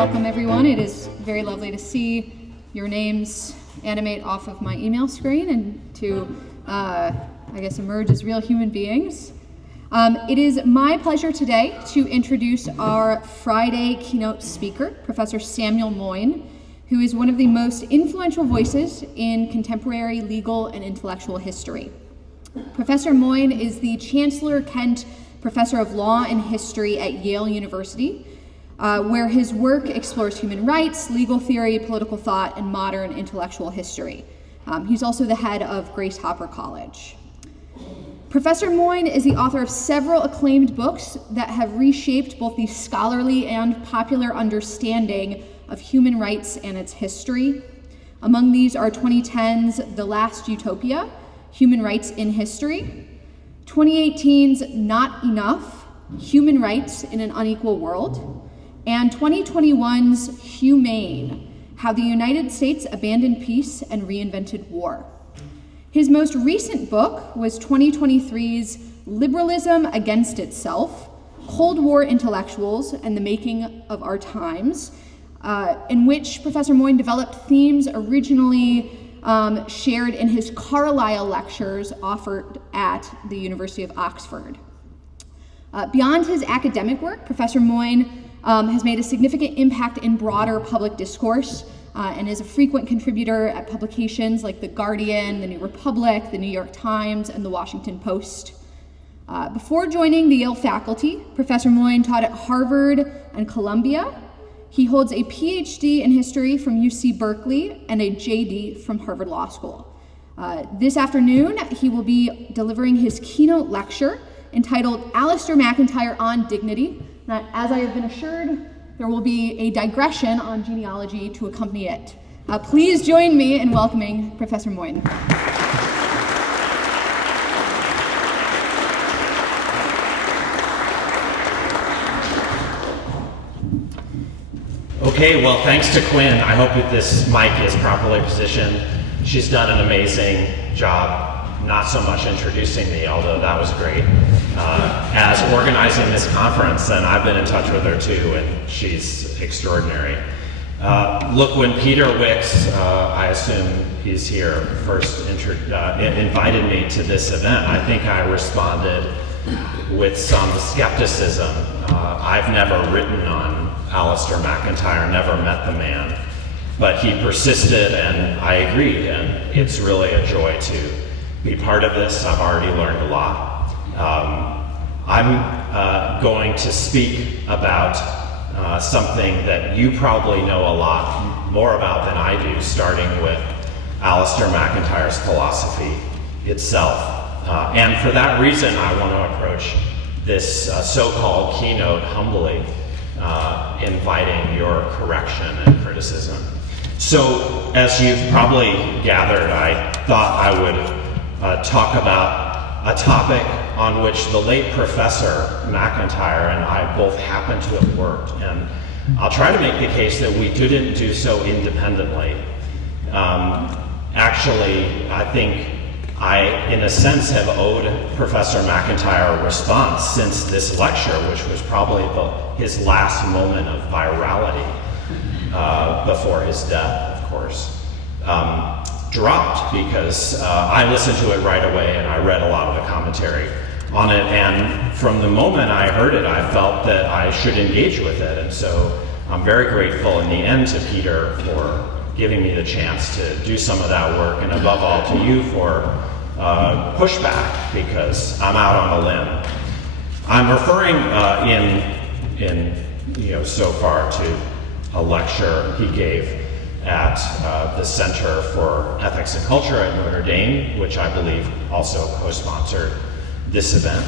welcome everyone. It is very lovely to see your names animate off of my email screen and to, emerge as real human beings. It is my pleasure today to introduce our Friday keynote speaker, Professor Samuel Moyn, who is one of the most influential voices in contemporary legal and intellectual history. Professor Moyn is the Chancellor Kent Professor of Law and History at Yale University, where his work explores human rights, legal theory, political thought, and modern intellectual history. He's also the head of Grace Hopper College. Professor Moyn is the author of several acclaimed books that have reshaped both the scholarly and popular understanding of human rights and its history. Among these are 2010's The Last Utopia, Human Rights in History, 2018's Not Enough, Human Rights in an Unequal World, and 2021's Humane, How the United States Abandoned Peace and Reinvented War. His most recent book was 2023's Liberalism Against Itself, Cold War Intellectuals and the Making of Our Times, in which Professor Moyn developed themes originally shared in his Carlyle Lectures offered at the University of Oxford. Beyond his academic work, Professor Moyn has made a significant impact in broader public discourse and is a frequent contributor at publications like The Guardian, The New Republic, The New York Times, and The Washington Post. Before joining the Yale faculty, Professor Moyn taught at Harvard and Columbia. He holds a PhD in history from UC Berkeley and a JD from Harvard Law School. This afternoon, he will be delivering his keynote lecture entitled Alasdair MacIntyre on Dignity. As I have been assured, there will be a digression on genealogy to accompany it. Please join me in welcoming Professor Moyn. Okay, well, thanks to Quinn. I hope that this mic is properly positioned. She's done an amazing job, not so much introducing me, although that was great, as organizing this conference, and I've been in touch with her too, and she's extraordinary. Look, when Peter Wicks, I assume he's here, first invited me to this event, I think I responded with some skepticism. I've never written on Alasdair MacIntyre, never met the man, but he persisted and I agreed, and it's really a joy to be part of this. I've already learned a lot. I'm going to speak about something that you probably know a lot more about than I do, starting with Alasdair MacIntyre's philosophy itself. And for that reason, I want to approach this so-called keynote humbly, inviting your correction and criticism. So, as you've probably gathered, I thought I would talk about a topic on which the late Professor MacIntyre and I both happen to have worked, and I'll try to make the case that we didn't do so independently. Actually, I think I, in a sense, have owed Professor MacIntyre a response since this lecture, which was probably his last moment of virality before his death, of course, dropped, because I listened to it right away and I read a lot of the commentary on it, and from the moment I heard it, I felt that I should engage with it, and so I'm very grateful in the end to Peter for giving me the chance to do some of that work, and above all to you for pushback, because I'm out on a limb. I'm referring so far to a lecture he gave at the Center for Ethics and Culture at Notre Dame, which I believe also co-sponsored this event.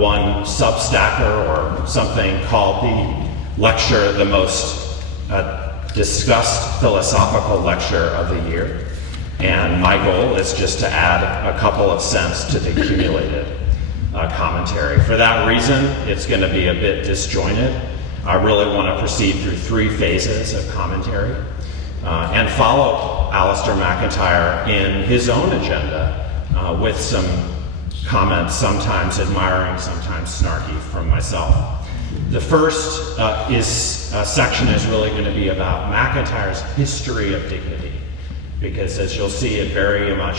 One Substacker or something called the lecture the most discussed philosophical lecture of the year. And my goal is just to add a couple of cents to the accumulated commentary. For that reason, it's going to be a bit disjointed. I really want to proceed through three phases of commentary and follow Alasdair MacIntyre in his own agenda with some comments, sometimes admiring, sometimes snarky, from myself. The first section is really going to be about MacIntyre's history of dignity, because as you'll see, it very much,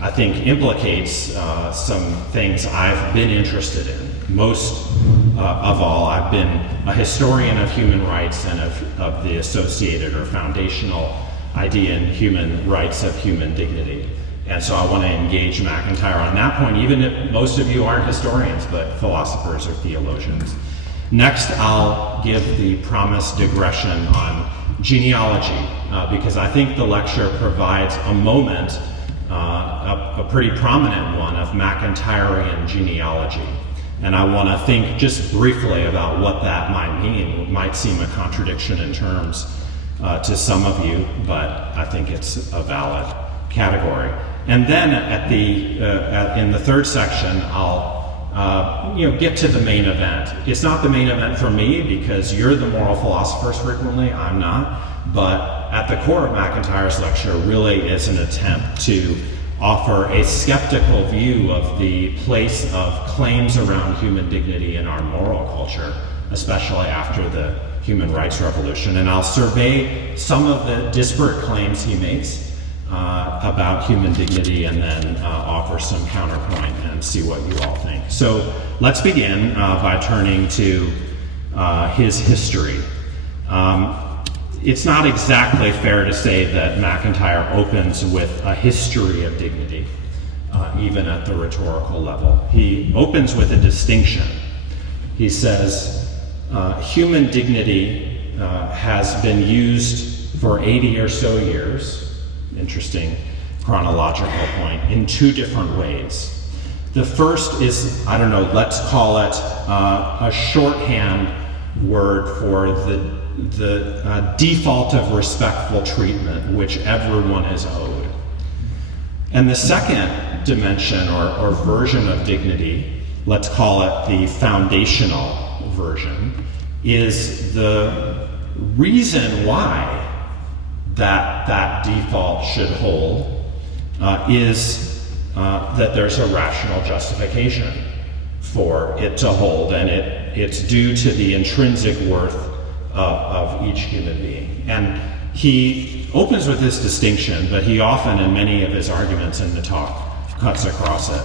I think, implicates some things I've been interested in. Most of all, I've been a historian of human rights and of the associated or foundational idea in human rights of human dignity. And so I want to engage MacIntyre on that point, even if most of you aren't historians, but philosophers or theologians. Next, I'll give the promised digression on genealogy, because I think the lecture provides a moment, a pretty prominent one, of MacIntyrean genealogy. And I want to think just briefly about what that might mean. It might seem a contradiction in terms to some of you, but I think it's a valid category. And then in the third section, I'll get to the main event. It's not the main event for me because you're the moral philosophers frequently, I'm not. But at the core of MacIntyre's lecture really is an attempt to offer a skeptical view of the place of claims around human dignity in our moral culture, especially after the human rights revolution. And I'll survey some of the disparate claims he makes about human dignity, and then offer some counterpoint and see what you all think. So let's begin by turning to his history. It's not exactly fair to say that MacIntyre opens with a history of dignity, even at the rhetorical level. He opens with a distinction. He says, human dignity has been used for 80 or so years, interesting chronological point, in two different ways. The first is, I don't know, let's call it a shorthand word for the default of respectful treatment which everyone is owed. And the second dimension or version of dignity, let's call it the foundational version, is the reason why that default should hold is that there's a rational justification for it to hold, and it's due to the intrinsic worth of each human being. And he opens with this distinction, but he often, in many of his arguments in the talk, cuts across it.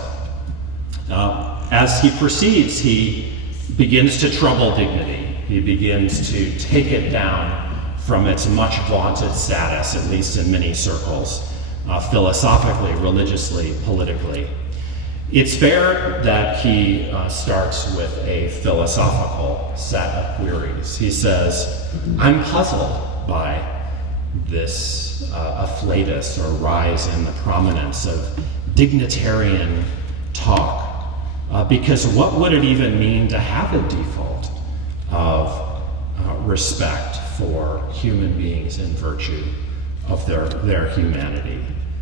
As he proceeds, he begins to trouble dignity. He begins to take it down from its much vaunted status, at least in many circles, philosophically, religiously, politically. It's fair that he starts with a philosophical set of queries. He says, I'm puzzled by this afflatus or rise in the prominence of dignitarian talk, because what would it even mean to have a default of respect for human beings in virtue of their humanity?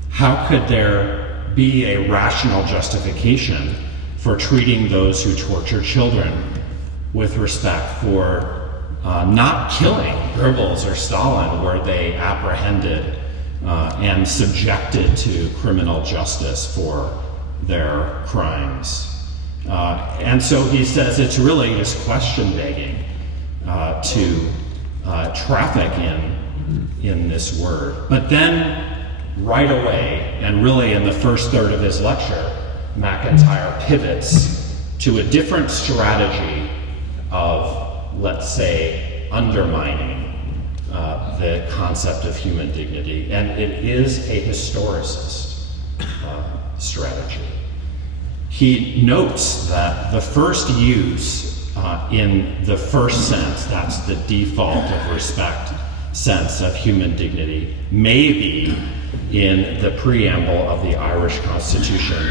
How could there be a rational justification for treating those who torture children with respect, for not killing Goebbels or Stalin were they apprehended and subjected to criminal justice for their crimes? And so he says it's really just question begging to traffic in this word. But then right away, and really in the first third of his lecture, MacIntyre pivots to a different strategy of, let's say, undermining the concept of human dignity. And it is a historicist strategy. He notes that the first use in the first sense, that's the default of respect sense of human dignity, may be in the preamble of the Irish Constitution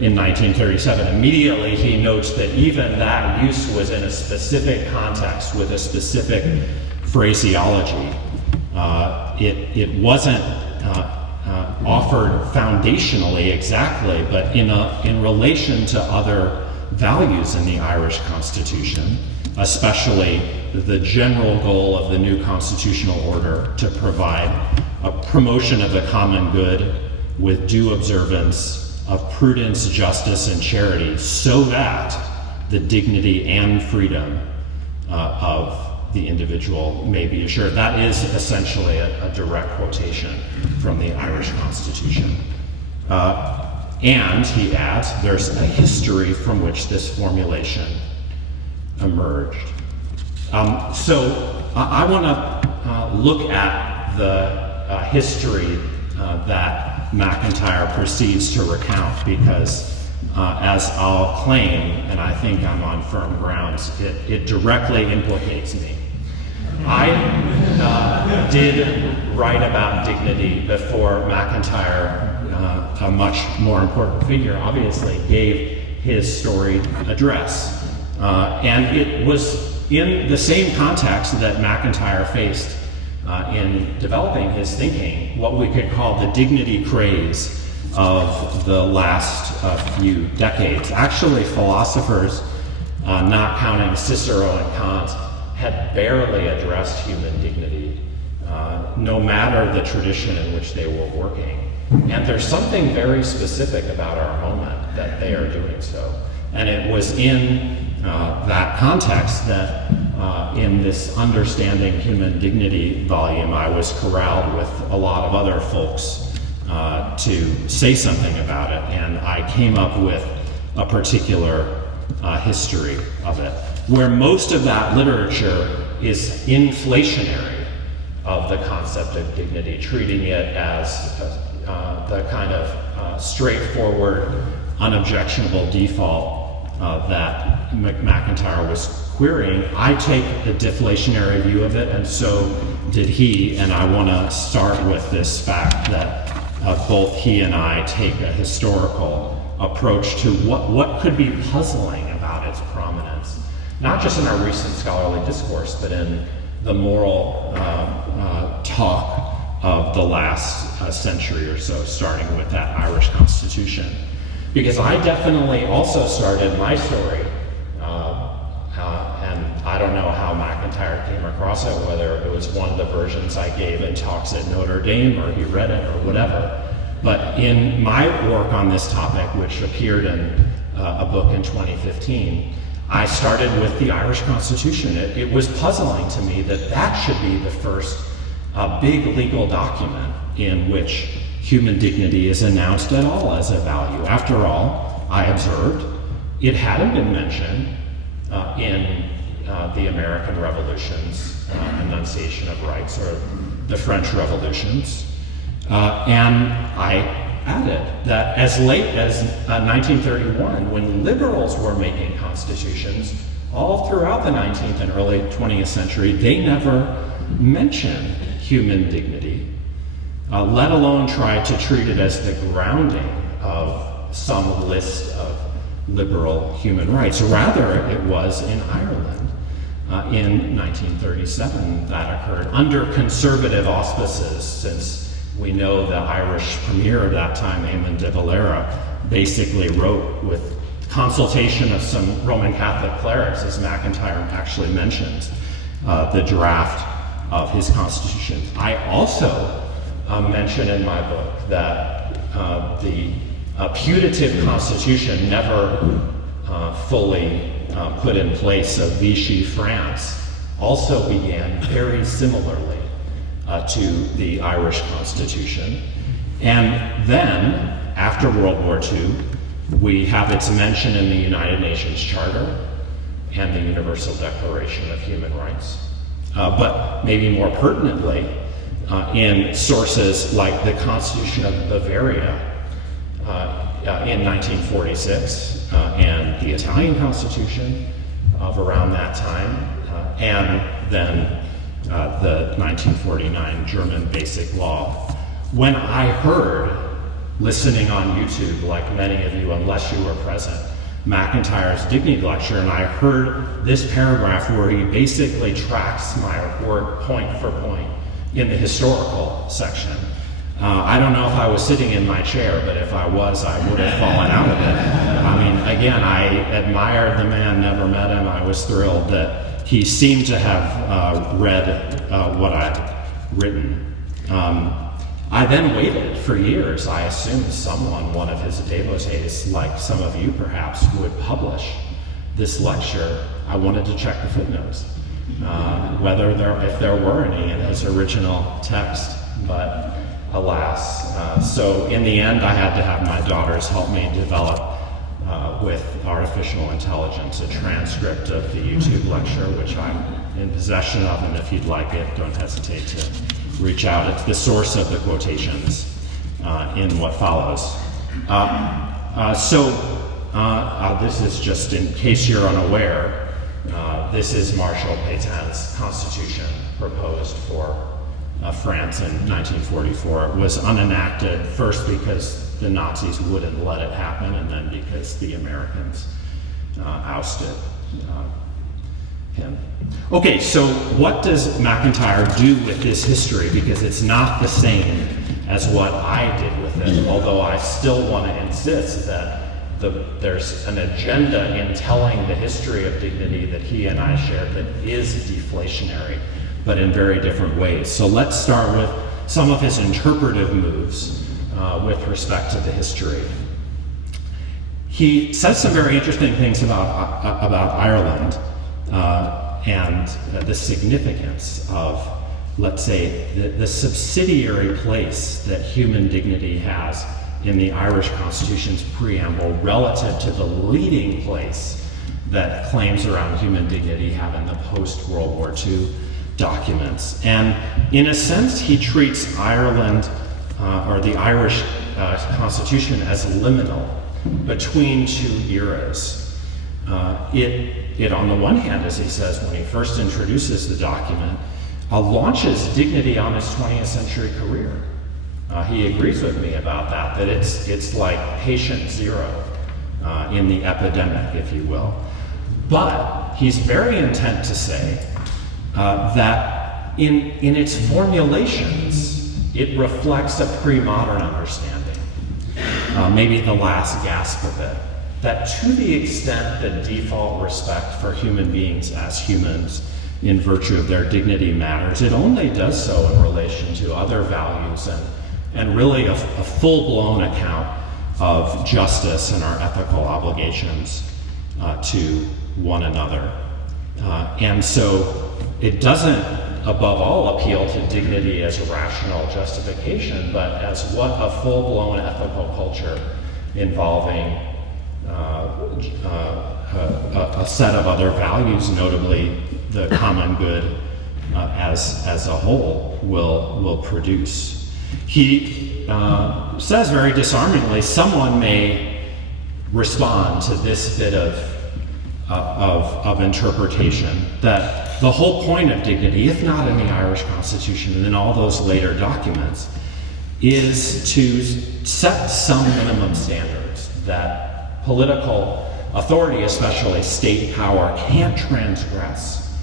in 1937. Immediately he notes that even that use was in a specific context with a specific phraseology. It wasn't offered foundationally exactly, but in relation to other values in the Irish Constitution, especially the general goal of the new constitutional order to provide a promotion of the common good with due observance of prudence, justice, and charity, so that the dignity and freedom of the individual may be assured. That is essentially a direct quotation from the Irish Constitution. And, he adds, there's a history from which this formulation emerged. So I want to look at the history that MacIntyre proceeds to recount, because as I'll claim, and I think I'm on firm grounds, it directly implicates me. I did write about dignity before MacIntyre, a much more important figure, obviously, gave his storied address. And it was in the same context that MacIntyre faced in developing his thinking, what we could call the dignity craze of the last few decades. Actually, philosophers, not counting Cicero and Kant, had barely addressed human dignity, no matter the tradition in which they were working. And there's something very specific about our moment that they are doing so. And it was in that context that in this Understanding Human Dignity volume, I was corralled with a lot of other folks to say something about it, and I came up with a particular history of it, where most of that literature is inflationary of the concept of dignity, treating it as the kind of straightforward, unobjectionable default that MacIntyre was querying. I take a deflationary view of it, and so did he, and I want to start with this fact that both he and I take a historical approach to what could be puzzling about its prominence, not just in our recent scholarly discourse, but in the moral talk of the last century or so, starting with that Irish Constitution. Because I definitely also started my story, and I don't know how MacIntyre came across it, whether it was one of the versions I gave in talks at Notre Dame, or he read it, or whatever. But in my work on this topic, which appeared in a book in 2015, I started with the Irish Constitution. It was puzzling to me that that should be the first big legal document in which human dignity is announced at all as a value. After all, I observed, it hadn't been mentioned in the American Revolution's enunciation of rights, or the French Revolutions. And I added that as late as 1931, when liberals were making constitutions, all throughout the 19th and early 20th century, they never mentioned human dignity, let alone try to treat it as the grounding of some list of liberal human rights. Rather, it was in Ireland in 1937 that occurred under conservative auspices, since we know the Irish premier of that time, Eamon de Valera, basically wrote with consultation of some Roman Catholic clerics, as MacIntyre actually mentions, the draft of his constitution. I also mention in my book that the putative constitution never fully put in place of Vichy France also began very similarly to the Irish Constitution. And then, after World War II, we have its mention in the United Nations Charter and the Universal Declaration of Human Rights. But maybe more pertinently, in sources like the Constitution of Bavaria in 1946, and the Italian Constitution of around that time, and then the 1949 German Basic Law. When I heard, listening on YouTube, like many of you, unless you were present, MacIntyre's Dignity Lecture, and I heard this paragraph where he basically tracks my work point for point in the historical section. I don't know if I was sitting in my chair, but if I was, I would have fallen out of it. I mean, again, I admired the man, never met him. I was thrilled that he seemed to have read what I'd written. I then waited for years. I assumed someone, one of his devotees, like some of you perhaps, would publish this lecture. I wanted to check the footnotes. if there were any in his original text, but alas. So in the end, I had to have my daughters help me develop with artificial intelligence a transcript of the YouTube lecture, which I'm in possession of, and if you'd like it, don't hesitate to reach out. It's the source of the quotations in what follows. This is just in case you're unaware, this is Marshal Peytin's constitution proposed for France in 1944. It was unenacted, first because the Nazis wouldn't let it happen, and then because the Americans ousted him. Okay, so what does MacIntyre do with this history? Because it's not the same as what I did with it, although I still want to insist that there's an agenda in telling the history of dignity that he and I shared that is deflationary, but in very different ways. So let's start with some of his interpretive moves with respect to the history. He says some very interesting things about Ireland and the significance of, let's say, the subsidiary place that human dignity has in the Irish Constitution's preamble relative to the leading place that claims around human dignity have in the post-World War II documents. And in a sense, he treats Ireland, or the Irish Constitution, as liminal between two eras. It, on the one hand, as he says when he first introduces the document, launches dignity on his 20th century career. He agrees with me about that it's like patient zero in the epidemic, if you will. But he's very intent to say that in its formulations, it reflects a pre-modern understanding, maybe the last gasp of it, that to the extent that default respect for human beings as humans in virtue of their dignity matters, it only does so in relation to other values and really a full-blown account of justice and our ethical obligations to one another. And so it doesn't, above all, appeal to dignity as a rational justification, but as what a full-blown ethical culture involving a set of other values, notably the common good as a whole, will produce. He says very disarmingly, someone may respond to this bit of interpretation that the whole point of dignity, if not in the Irish Constitution and in all those later documents, is to set some minimum standards that political authority, especially state power, can't transgress.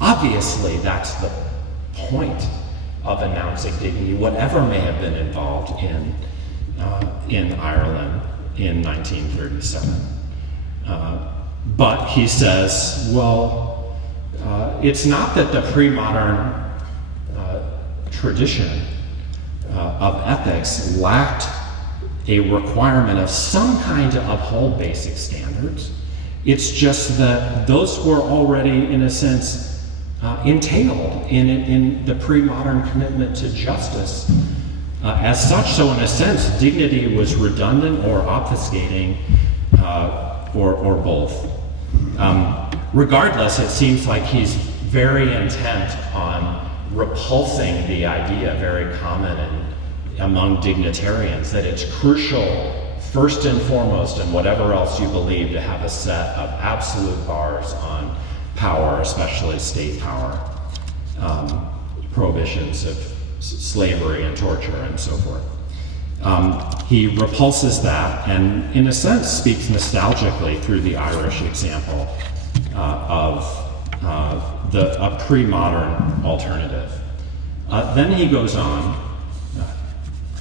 Obviously, that's the point of announcing dignity, whatever may have been involved in Ireland in 1937. But he says, well, it's not that the pre-modern tradition of ethics lacked a requirement of some kind to uphold basic standards. It's just that those were already, in a sense, entailed in the pre-modern commitment to justice as such. So in a sense, dignity was redundant or obfuscating or both. Regardless, it seems like he's very intent on repulsing the idea, very common among dignitarians, that it's crucial, first and foremost, in whatever else you believe, to have a set of absolute bars on power, especially state power, prohibitions of slavery and torture and so forth. He repulses that and, in a sense, speaks nostalgically through the Irish example of a pre-modern alternative. Then he goes on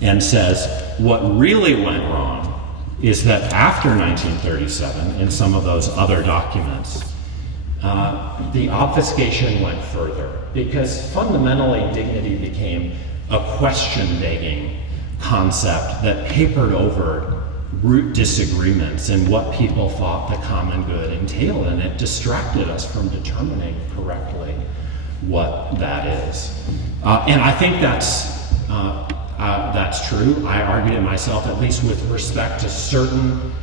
and says what really went wrong is that after 1937, in some of those other documents, the obfuscation went further, because fundamentally dignity became a question-begging concept that papered over root disagreements in what people thought the common good entailed, and it distracted us from determining correctly what that is. And I think that's true. I argued it myself, at least with respect to certain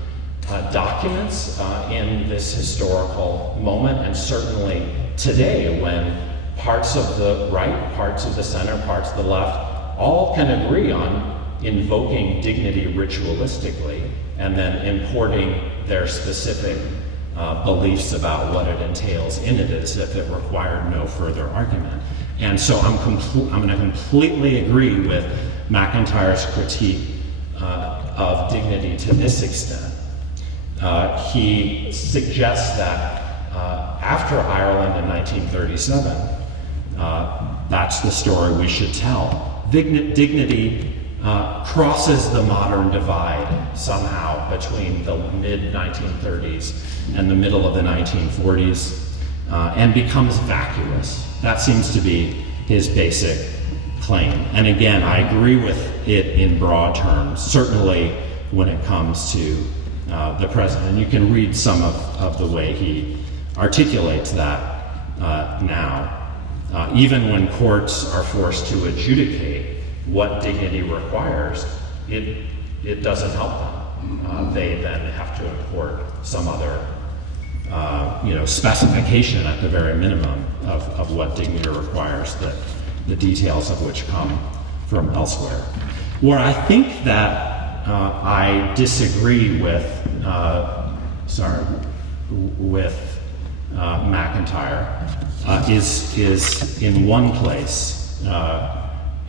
documents in this historical moment, and certainly today, when parts of the right, parts of the center, parts of the left all can agree on invoking dignity ritualistically and then importing their specific beliefs about what it entails in it as if it required no further argument. And so I'm going to completely agree with MacIntyre's critique of dignity to this extent. He suggests that after Ireland in 1937, that's the story we should tell. Dignity crosses the modern divide somehow between the mid-1930s and the middle of the 1940s and becomes vacuous. That seems to be his basic claim. And again, I agree with it in broad terms, certainly when it comes to the president. And you can read some of the way he articulates that now. Even when courts are forced to adjudicate what dignity requires, it doesn't help them. They then have to import some other specification at the very minimum of what dignity requires, the details of which come from elsewhere. Where I think that I disagree with MacIntyre is in one place,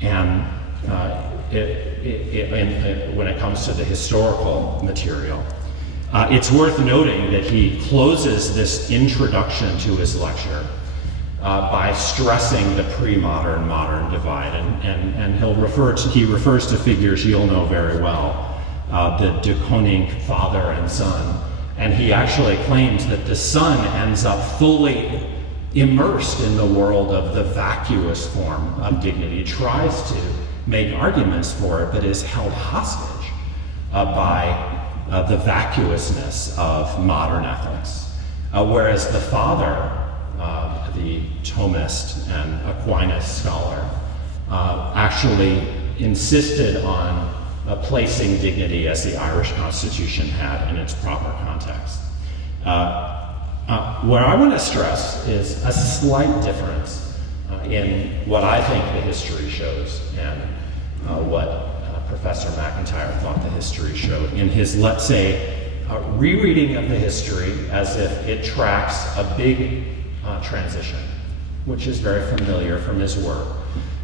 and when it comes to the historical material. It's worth noting that he closes this introduction to his lecture by stressing the pre-modern, modern divide, and he refers to figures you'll know very well, the De Koning father and son, and he actually claims that the son ends up fully immersed in the world of the vacuous form of dignity. He tries to make arguments for it, but is held hostage by the vacuousness of modern ethics. Whereas the father, the Thomist and Aquinas scholar, actually insisted on placing dignity as the Irish Constitution had in its proper context. Where I want to stress is a slight difference in what I think the history shows and what Professor MacIntyre thought the history showed in his, let's say, rereading of the history as if it tracks a big transition, which is very familiar from his work,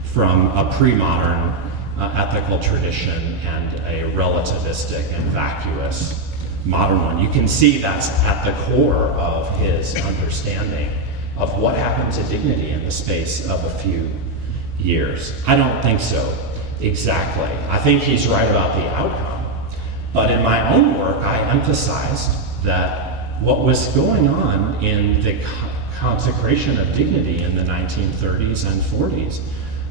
from a pre-modern ethical tradition and a relativistic and vacuous modern one. You can see that's at the core of his understanding of what happened to dignity in the space of a few years. I don't think so exactly. I think he's right about the outcome. But in my own work, I emphasized that what was going on in the consecration of dignity in the 1930s and 40s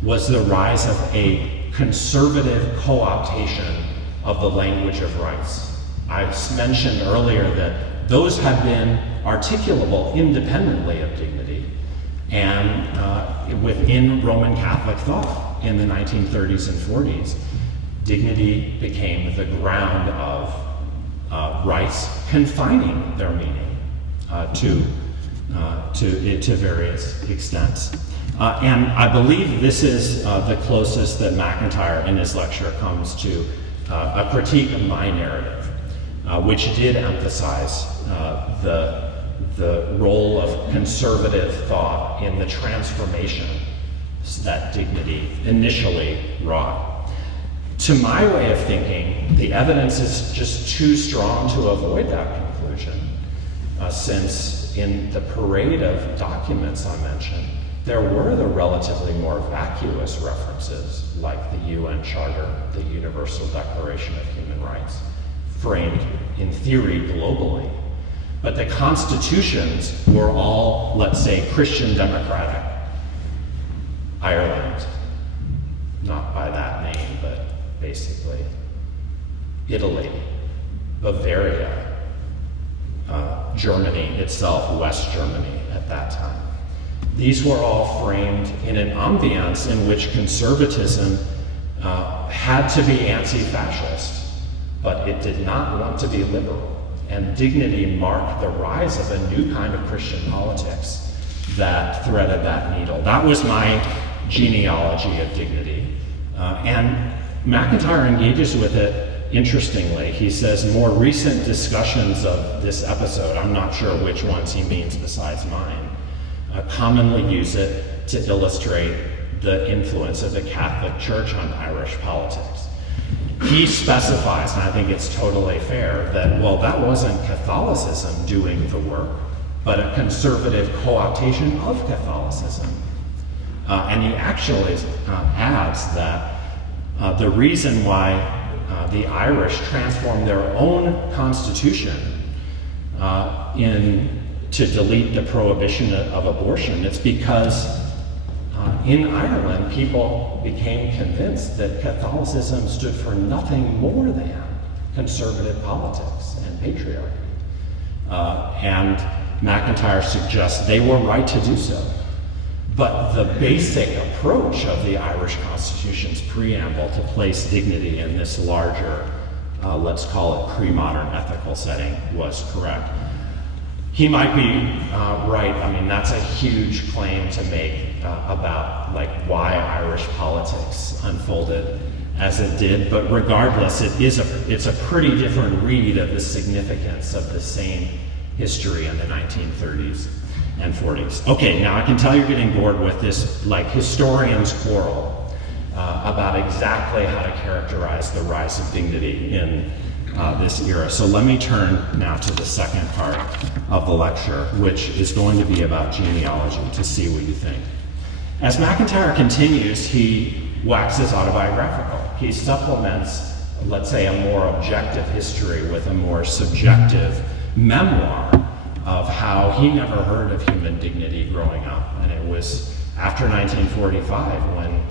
was the rise of a conservative co-optation of the language of rights. I mentioned earlier that those have been articulable independently of dignity and within Roman Catholic thought in the 1930s and 40s. Dignity became the ground of rights, confining their meaning to various extents. And I believe this is the closest that MacIntyre in his lecture comes to a critique of my narrative, which did emphasize the role of conservative thought in the transformation that dignity initially wrought. To my way of thinking, the evidence is just too strong to avoid that conclusion, since in the parade of documents I mentioned, there were the relatively more vacuous references, like the UN Charter, the Universal Declaration of Human Rights, framed in theory globally. But the constitutions were all, let's say, Christian democratic. Ireland, not by that name, but basically Italy, Bavaria, Germany itself, West Germany at that time. These were all framed in an ambiance in which conservatism had to be anti-fascist, but it did not want to be liberal. And dignity marked the rise of a new kind of Christian politics that threaded that needle. That was my genealogy of dignity. And MacIntyre engages with it interestingly. He says more recent discussions of this episode, I'm not sure which ones he means besides mine, commonly use it to illustrate the influence of the Catholic Church on Irish politics. He specifies, and I think it's totally fair, that, well, that wasn't Catholicism doing the work, but a conservative co-optation of Catholicism. And he actually adds that the reason why the Irish transformed their own constitution to delete the prohibition of abortion, it's because in Ireland, people became convinced that Catholicism stood for nothing more than conservative politics and patriarchy. And MacIntyre suggests they were right to do so. But the basic approach of the Irish Constitution's preamble to place dignity in this larger, let's call it pre-modern ethical setting, was correct. He might be right. I mean, that's a huge claim to make about like why Irish politics unfolded as it did. But regardless, it's a pretty different read of the significance of the same history in the 1930s and 40s. Okay, now I can tell you're getting bored with this like historians quarrel about exactly how to characterize the rise of dignity in this era. So let me turn now to the second part of the lecture, which is going to be about genealogy, to see what you think. As MacIntyre continues, he waxes autobiographical. He supplements, let's say, a more objective history with a more subjective memoir of how he never heard of human dignity growing up. And it was after 1945 when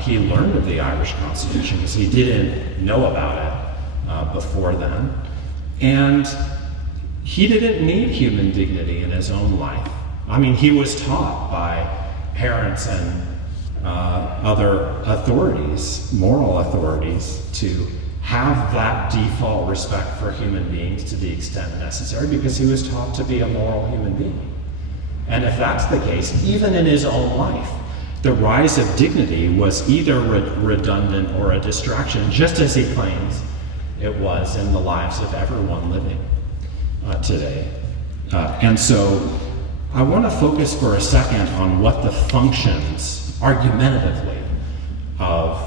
he learned of the Irish Constitution, because he didn't know about it before then. And he didn't need human dignity in his own life. I mean, he was taught by parents and other authorities, moral authorities, to have that default respect for human beings to the extent necessary, because he was taught to be a moral human being. And if that's the case, even in his own life, the rise of dignity was either redundant or a distraction, just as he claims it was in the lives of everyone living today. And so I want to focus for a second on what the functions, argumentatively, of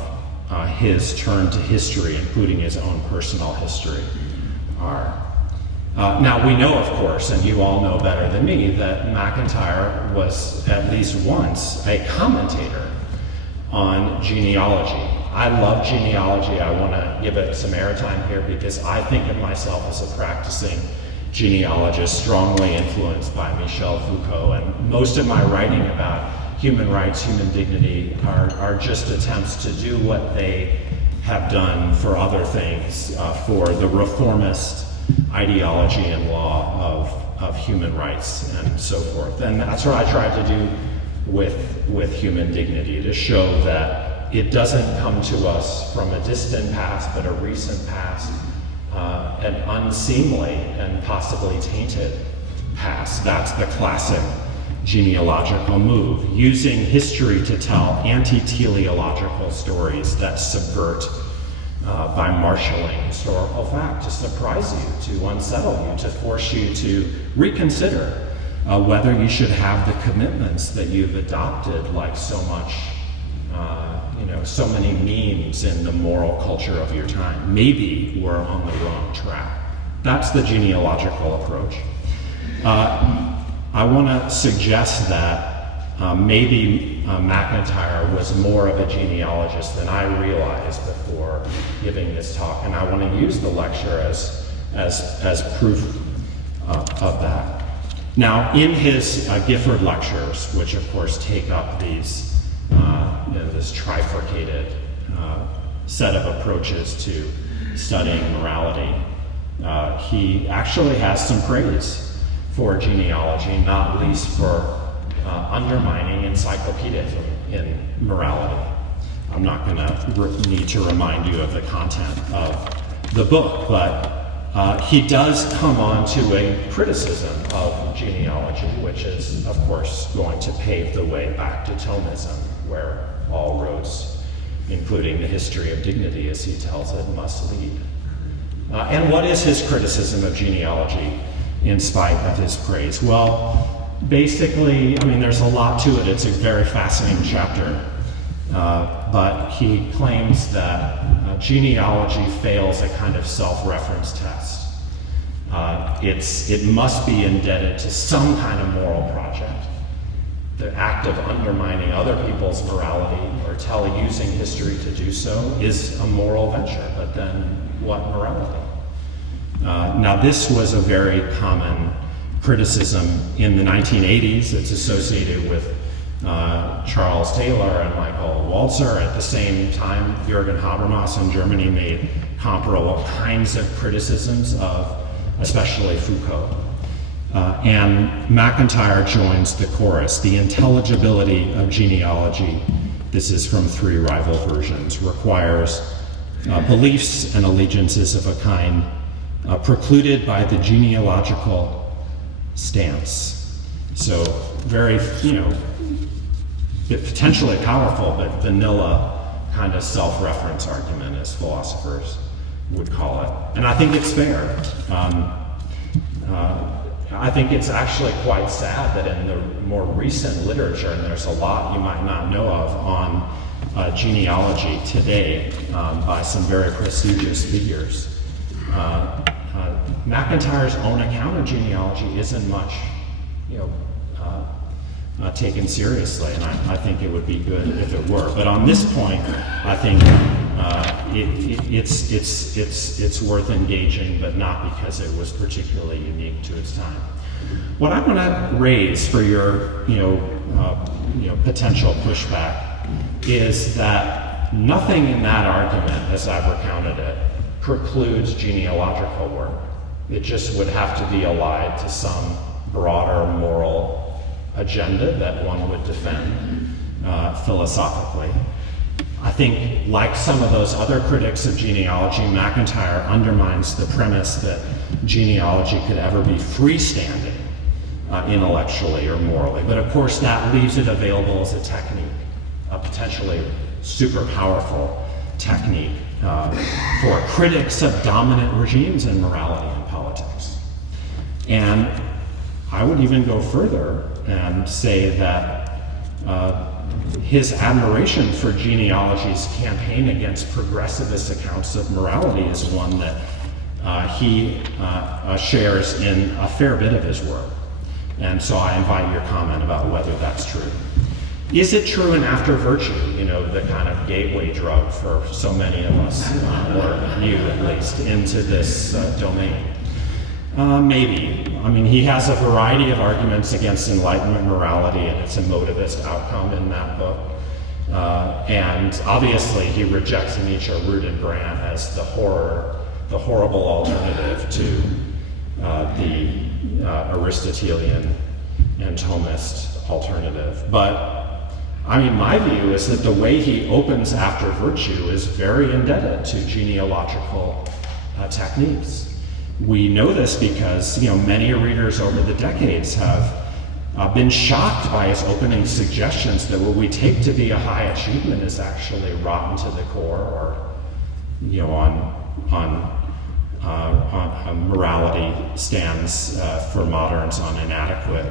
his turn to history, including his own personal history, are. Now, we know, of course, and you all know better than me, that MacIntyre was at least once a commentator on genealogy. I love genealogy. I want to give it some airtime here because I think of myself as a practicing genealogist, strongly influenced by Michel Foucault, and most of my writing about human rights, human dignity are just attempts to do what they have done for other things, for the reformist ideology and law of human rights and so forth. And that's what I tried to do with human dignity, to show that it doesn't come to us from a distant past, but a recent past, an unseemly and possibly tainted past. That's the classic genealogical move, using history to tell anti-teleological stories that subvert by marshaling historical fact, to surprise you, to unsettle you, to force you to reconsider whether you should have the commitments that you've adopted, like so much, so many memes in the moral culture of your time. Maybe we're on the wrong track. That's the genealogical approach. I want to suggest that maybe MacIntyre was more of a genealogist than I realized before giving this talk, and I want to use the lecture as proof of that. Now, in his Gifford Lectures, which of course take up these this trifurcated set of approaches to studying morality, he actually has some praise for genealogy, not least for undermining encyclopedism in morality. I'm not going to need to remind you of the content of the book, but he does come on to a criticism of genealogy, which is, of course, going to pave the way back to Thomism, where all roads, including the history of dignity, as he tells it, must lead. And what is his criticism of genealogy in spite of his praise? Well, basically, I mean, there's a lot to it. It's a very fascinating chapter. But he claims that genealogy fails a kind of self-reference test. It must be indebted to some kind of moral project. The act of undermining other people's morality or using history to do so is a moral venture, but then what morality? Now, this was a very common criticism in the 1980s. It's associated with Charles Taylor and Michael Walzer. At the same time, Jürgen Habermas in Germany made comparable kinds of criticisms of especially Foucault. And MacIntyre joins the chorus. The intelligibility of genealogy, this is from 3 rival versions, requires beliefs and allegiances of a kind precluded by the genealogical stance. So very, potentially powerful, but vanilla kind of self-reference argument, as philosophers would call it. And I think it's fair. I think it's actually quite sad that in the more recent literature, and there's a lot you might not know of on genealogy today by some very prestigious figures, MacIntyre's own account of genealogy isn't much, taken seriously, and I think it would be good if it were. But on this point, I think it's worth engaging, but not because it was particularly unique to its time. What I want to raise for your potential pushback is that nothing in that argument, as I've recounted it, precludes genealogical work. It just would have to be allied to some broader moral agenda that one would defend philosophically. I think, like some of those other critics of genealogy, MacIntyre undermines the premise that genealogy could ever be freestanding intellectually or morally. But of course, that leaves it available as a technique, a potentially super powerful technique for critics of dominant regimes in morality and politics. And I would even go further and say that his admiration for genealogy's campaign against progressivist accounts of morality is one that he shares in a fair bit of his work. And so I invite your comment about whether that's true. Is it true in After Virtue, the kind of gateway drug for so many of us, or you at least, into this domain? Maybe. I mean, he has a variety of arguments against Enlightenment morality and its emotivist outcome in that book. And obviously, he rejects Nietzsche, Root, and Brandt as the horrible alternative to the Aristotelian and Thomist alternative. But I mean, my view is that the way he opens After Virtue is very indebted to genealogical techniques. We know this because many readers over the decades have been shocked by his opening suggestions that what we take to be a high achievement is actually rotten to the core, or on morality stands for moderns on inadequate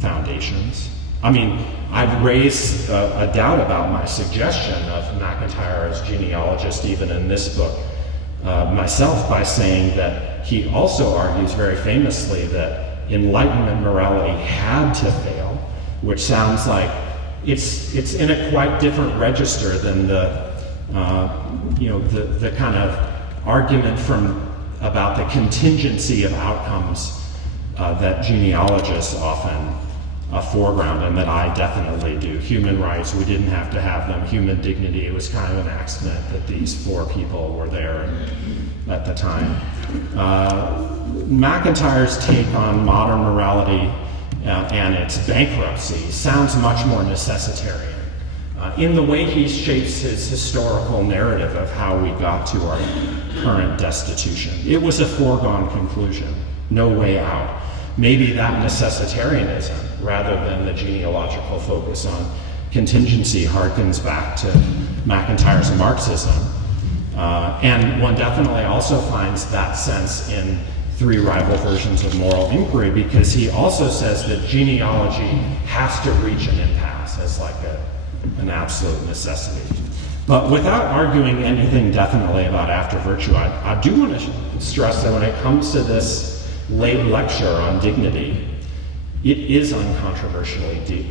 foundations. I mean, I've raised a doubt about my suggestion of MacIntyre as genealogist even in this book myself by saying that he also argues very famously that Enlightenment morality had to fail, which sounds like it's in a quite different register than the kind of argument about the contingency of outcomes that genealogists often foreground, and that I definitely do. Human rights, we didn't have to have them. Human dignity, it was kind of an accident that these 4 people were there. And at the time. MacIntyre's take on modern morality and its bankruptcy sounds much more necessitarian in the way he shapes his historical narrative of how we got to our current destitution. It was a foregone conclusion, no way out. Maybe that necessitarianism, rather than the genealogical focus on contingency, harkens back to MacIntyre's Marxism. And one definitely also finds that sense in Three Rival Versions of Moral Inquiry, because he also says that genealogy has to reach an impasse as like an absolute necessity. But without arguing anything definitely about after virtue, I do want to stress that when it comes to this late lecture on dignity, it is uncontroversially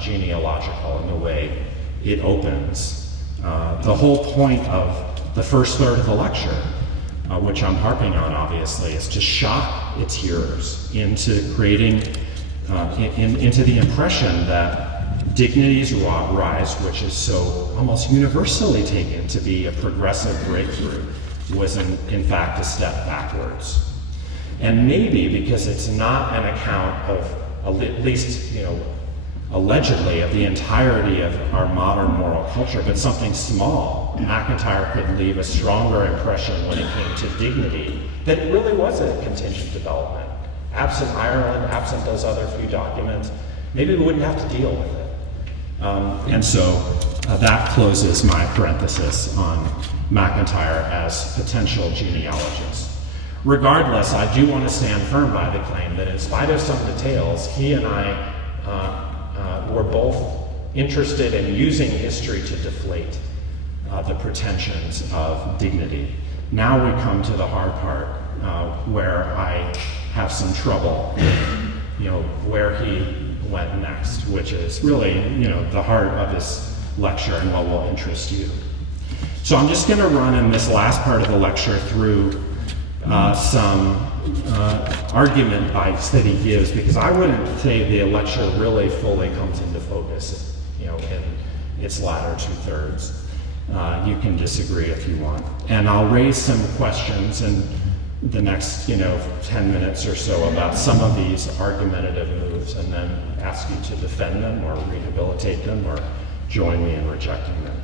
genealogical in the way it opens. The whole point of the first third of the lecture, which I'm harping on obviously, is to shock its hearers into creating, into the impression that dignity's rise, which is so almost universally taken to be a progressive breakthrough, was in fact a step backwards. And maybe because it's not an account of, at least, allegedly, of the entirety of our modern moral culture, but something small, MacIntyre could leave a stronger impression when it came to dignity that it really was a contingent development. Absent Ireland, absent those other few documents, maybe we wouldn't have to deal with it. And so that closes my parenthesis on MacIntyre as potential genealogist. Regardless, I do want to stand firm by the claim that in spite of some details, he and I were both interested in using history to deflate the pretensions of dignity. Now we come to the hard part, where I have some trouble with, where he went next, which is really, the heart of this lecture and what will interest you. So I'm just going to run in this last part of the lecture through some argument bites that he gives, because I wouldn't say the lecture really fully comes into focus, in its latter two-thirds. You can disagree if you want. And I'll raise some questions in the next, 10 minutes or so about some of these argumentative moves, and then ask you to defend them or rehabilitate them or join me in rejecting them.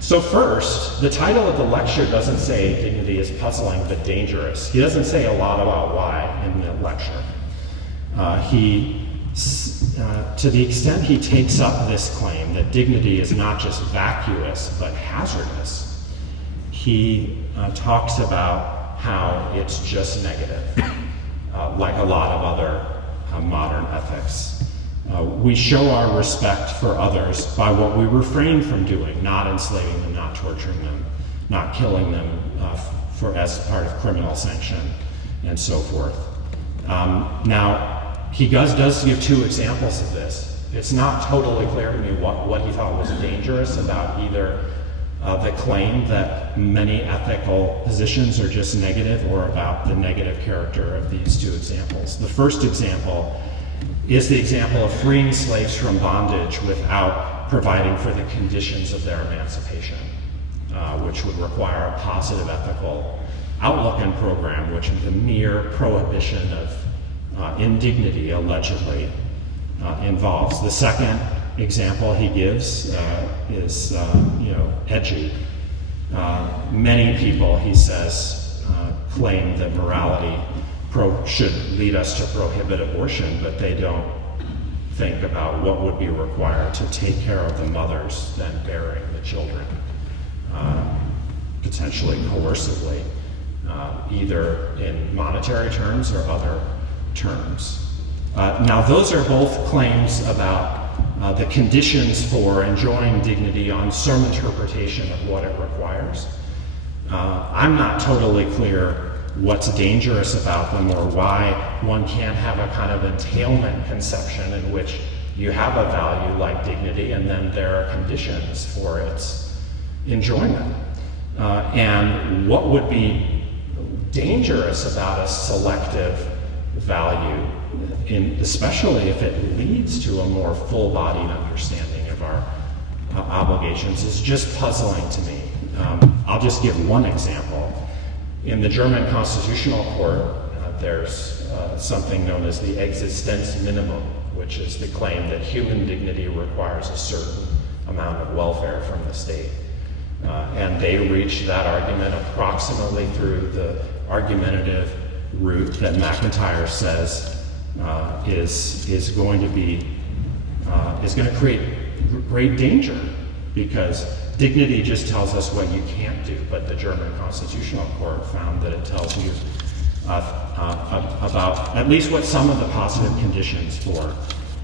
So first, the title of the lecture doesn't say dignity is puzzling but dangerous. He doesn't say a lot about why in the lecture. To the extent he takes up this claim that dignity is not just vacuous but hazardous, he talks about how it's just negative, like a lot of other modern ethics. We show our respect for others by what we refrain from doing, not enslaving them, not torturing them, not killing them as part of criminal sanction, and so forth. Now, he does give two examples of this. It's not totally clear to me what he thought was dangerous about either the claim that many ethical positions are just negative, or about the negative character of these two examples. The first example is the example of freeing slaves from bondage without providing for the conditions of their emancipation, which would require a positive ethical outlook and program, which the mere prohibition of indignity allegedly involves. The second example he gives is, edgy. Many people, he says, claim that morality should lead us to prohibit abortion, but they don't think about what would be required to take care of the mothers then bearing the children, potentially coercively, either in monetary terms or other terms. Now, those are both claims about the conditions for enjoying dignity on some interpretation of what it requires. I'm not totally clear what's dangerous about them, or why one can't have a kind of entailment conception in which you have a value like dignity and then there are conditions for its enjoyment. And what would be dangerous about a selective value, especially if it leads to a more full-bodied understanding of our obligations, is just puzzling to me. I'll just give one example. In the German Constitutional Court, there's something known as the Existenzminimum, which is the claim that human dignity requires a certain amount of welfare from the state. And they reach that argument approximately through the argumentative route that MacIntyre says is going to create great danger, because dignity just tells us what you can't do, but the German Constitutional Court found that it tells you about at least what some of the positive conditions for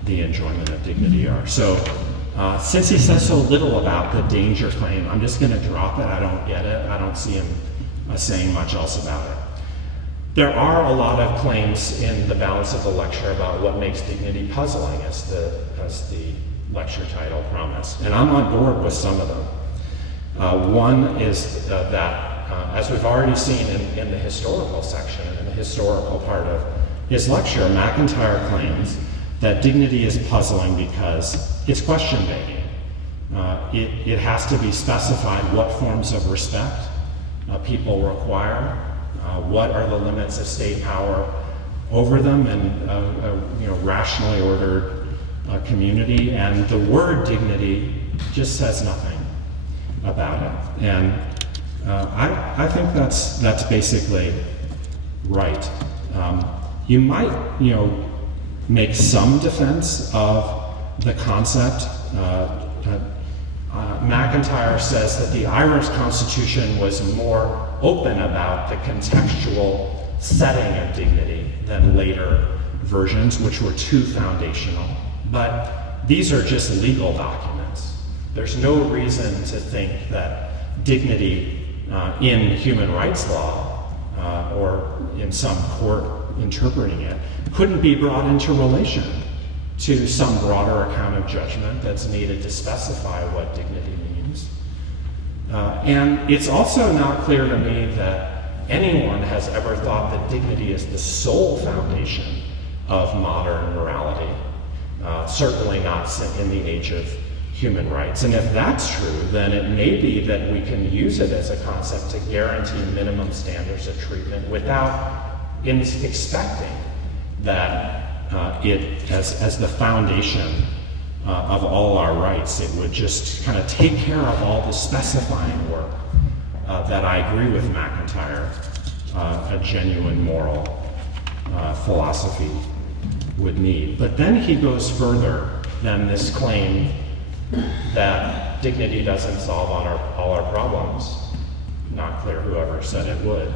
the enjoyment of dignity are. So since he says so little about the danger claim, I'm just going to drop it. I don't get it. I don't see him saying much else about it. There are a lot of claims in the balance of the lecture about what makes dignity puzzling, as the lecture title promised. And I'm on board with some of them. One is that, as we've already seen in the historical section, in the historical part of his lecture, MacIntyre claims that dignity is puzzling because it's question-begging. It has to be specified what forms of respect people require, what are the limits of state power over them, and rationally ordered community. And the word dignity just says nothing about it. And I think that's basically right. You might, make some defense of the concept. MacIntyre says that the Irish Constitution was more open about the contextual setting of dignity than later versions, which were too foundational. But these are just legal documents. There's no reason to think that dignity in human rights law or in some court interpreting it couldn't be brought into relation to some broader account of judgment that's needed to specify what dignity means. And it's also not clear to me that anyone has ever thought that dignity is the sole foundation of modern morality, certainly not in the age of human rights. And if that's true, then it may be that we can use it as a concept to guarantee minimum standards of treatment without expecting that as the foundation of all our rights, it would just kind of take care of all the specifying work that I agree with MacIntyre, a genuine moral philosophy would need. But then he goes further than this claim that dignity doesn't solve all our problems. Not clear whoever said it would.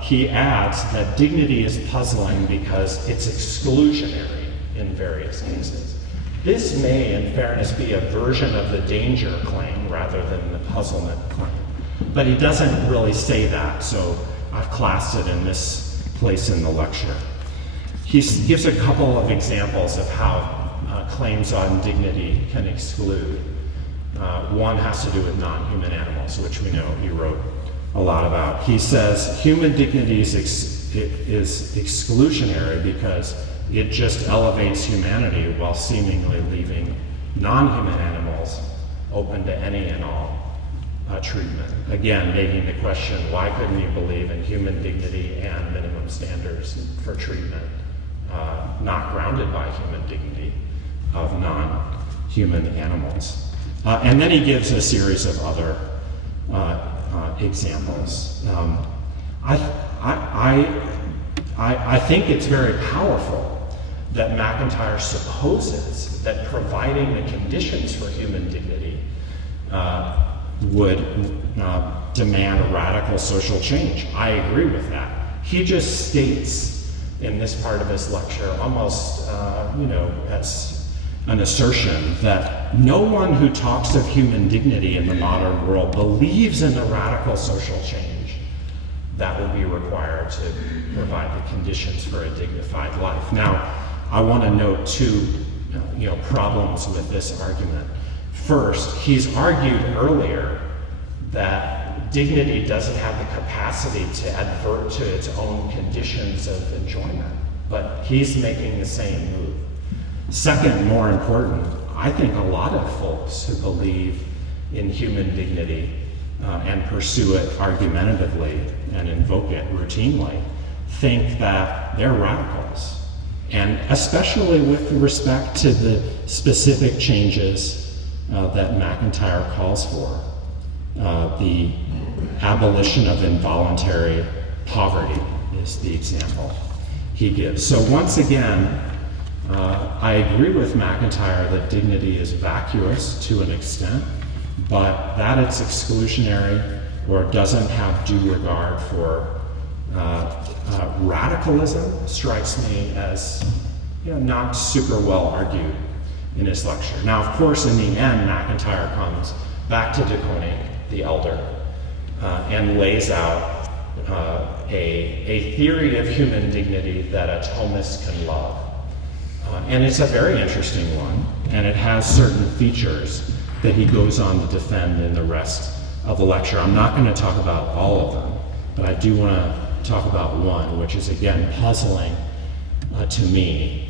He adds that dignity is puzzling because it's exclusionary in various cases. This may, in fairness, be a version of the danger claim rather than the puzzlement claim. But he doesn't really say that, so I've classed it in this place in the lecture. He gives a couple of examples of how claims on dignity can exclude. One has to do with non-human animals, which we know he wrote a lot about. He says human dignity is exclusionary because it just elevates humanity while seemingly leaving non-human animals open to any and all treatment. Again, making the question, why couldn't you believe in human dignity and minimum standards for treatment, not grounded by human dignity of non-human animals? And then he gives a series of other examples. I think it's very powerful that MacIntyre supposes that providing the conditions for human dignity would demand a radical social change. I agree with that. He just states in this part of his lecture almost, as an assertion that no one who talks of human dignity in the modern world believes in the radical social change that will be required to provide the conditions for a dignified life. Now, I want to note two problems with this argument. First, he's argued earlier that dignity doesn't have the capacity to advert to its own conditions of enjoyment, but he's making the same move. Second, more important, I think a lot of folks who believe in human dignity and pursue it argumentatively and invoke it routinely think that they're radicals. And especially with respect to the specific changes that MacIntyre calls for. The abolition of involuntary poverty is the example he gives. So once again, I agree with MacIntyre that dignity is vacuous to an extent, but that it's exclusionary or doesn't have due regard for radicalism strikes me as not super well argued in his lecture. Now, of course, in the end, MacIntyre comes back to de Koning, the elder, and lays out a theory of human dignity that a Thomist can love. And it's a very interesting one, and it has certain features that he goes on to defend in the rest of the lecture. I'm not going to talk about all of them, but I do want to talk about one, which is again puzzling to me.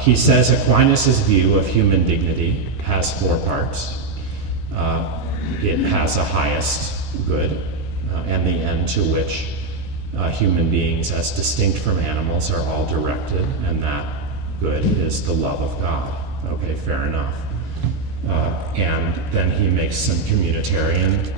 He says Aquinas' view of human dignity has 4 parts. It has a highest good, and the end to which human beings, as distinct from animals, are all directed, and that good is the love of God. Okay, fair enough. And then he makes some communitarian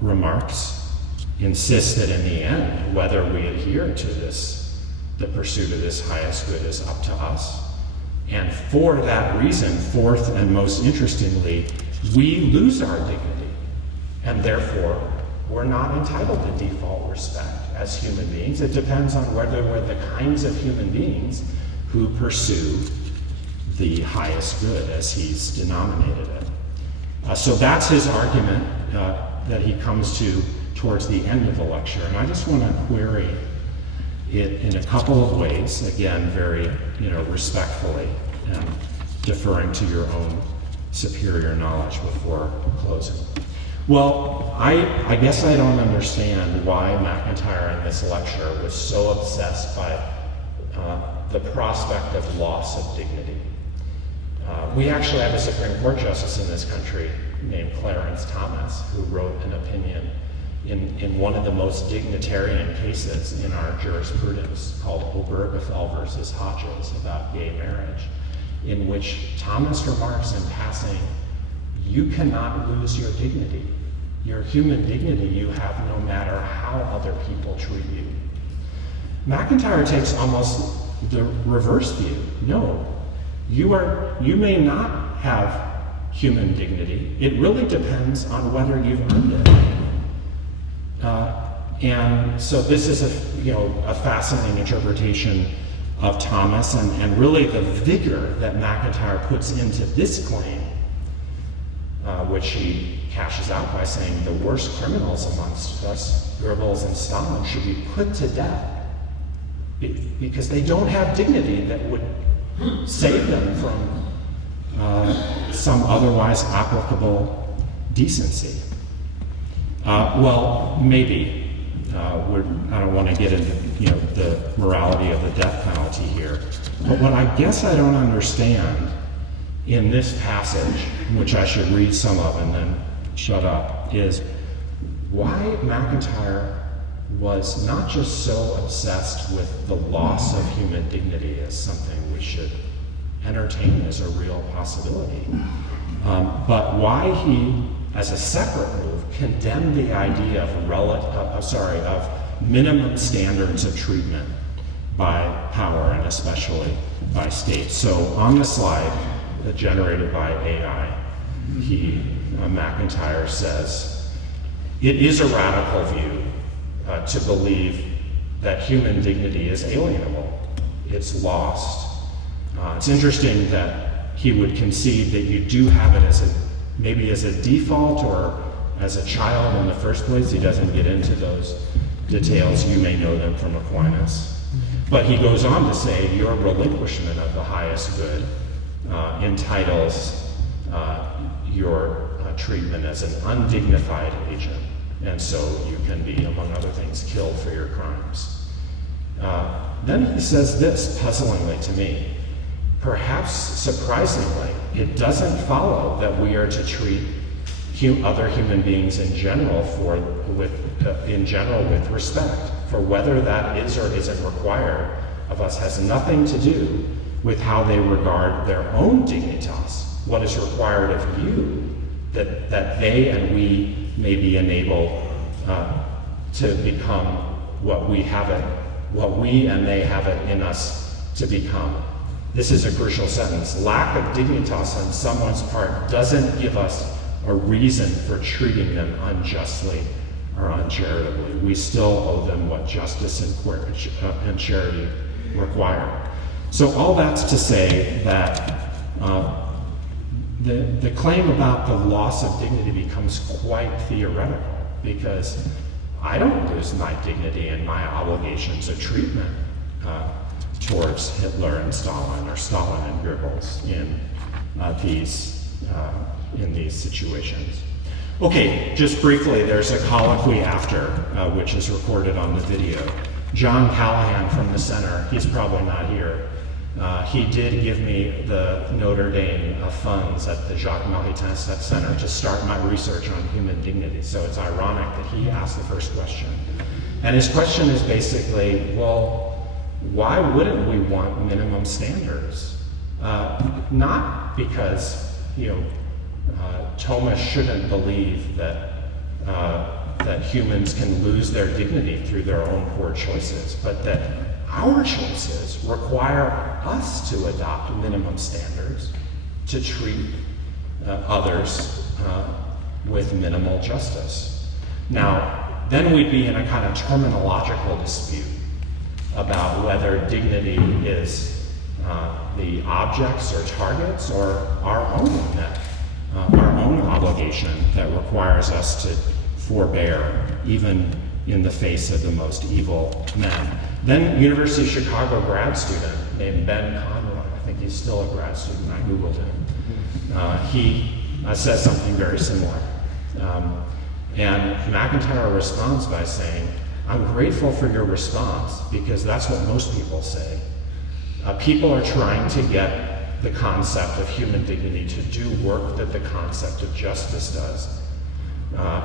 remarks, insists that in the end, whether we adhere to this, the pursuit of this highest good is up to us. And for that reason, fourth and most interestingly, we lose our dignity, and therefore we're not entitled to default respect as human beings. It depends on whether we're the kinds of human beings who pursue the highest good, as he's denominated it. So that's his argument that he comes to towards the end of the lecture, and I just want to query it in a couple of ways, again, very respectfully and deferring to your own superior knowledge before closing. Well, I guess I don't understand why MacIntyre in this lecture was so obsessed by the prospect of loss of dignity. We actually have a Supreme Court justice in this country named Clarence Thomas, who wrote an opinion in one of the most dignitarian cases in our jurisprudence called Obergefell versus Hodges about gay marriage, in which Thomas remarks in passing, you cannot lose your dignity. Your human dignity you have no matter how other people treat you. MacIntyre takes almost the reverse view. No, you may not have human dignity. It really depends on whether you've earned it. And so this is a fascinating interpretation of Thomas, and really the vigor that MacIntyre puts into this claim, which he cashes out by saying the worst criminals amongst us, Goebbels and Stalin, should be put to death because they don't have dignity that would save them from some otherwise applicable decency. Well, maybe. I don't want to get into the morality of the death penalty here. But what I guess I don't understand in this passage, which I should read some of and then shut up, is why MacIntyre was not just so obsessed with the loss of human dignity as something we should entertain as a real possibility, but why he, as a separate move, condemned the idea of minimum standards of treatment by power and especially by states. So on the slide generated by AI, MacIntyre says, it is a radical view to believe that human dignity is alienable. It's lost. It's interesting that he would concede that you do have it maybe as a default or as a child in the first place. He doesn't get into those details. You may know them from Aquinas. But he goes on to say your relinquishment of the highest good entitles your treatment as an undignified agent. And so you can be, among other things, killed for your crimes. Then he says this, puzzlingly to me, perhaps surprisingly, it doesn't follow that we are to treat other human beings in general with respect, for whether that is or isn't required of us has nothing to do with how they regard their own dignitas, what is required of you, that they and we may be enabled to become what we and they have it in us to become. This is a crucial sentence. Lack of dignitas on someone's part doesn't give us a reason for treating them unjustly or uncharitably. We still owe them what justice and charity require. So all that's to say that the claim about the loss of dignity becomes quite theoretical, because I don't lose my dignity and my obligations of treatment towards Hitler and Stalin, or Stalin and Goebbels in these situations. Okay, just briefly, there's a colloquy after, which is recorded on the video. John Callahan from the center, he's probably not here. He did give me the Notre Dame funds at the Jacques Maritain Center to start my research on human dignity. So it's ironic that he asked the first question. And his question is basically, well, why wouldn't we want minimum standards? Not because, Thomist shouldn't believe that humans can lose their dignity through their own poor choices, but that our choices require us to adopt minimum standards to treat others with minimal justice. Now, then we'd be in a kind of terminological dispute about whether dignity is the objects or targets, or our own obligation that requires us to forbear, even in the face of the most evil men. Then University of Chicago grad student named Ben Conroy, I think he's still a grad student, I Googled him. He says something very similar. And MacIntyre responds by saying, I'm grateful for your response, because that's what most people say. People are trying to get the concept of human dignity to do work that the concept of justice does.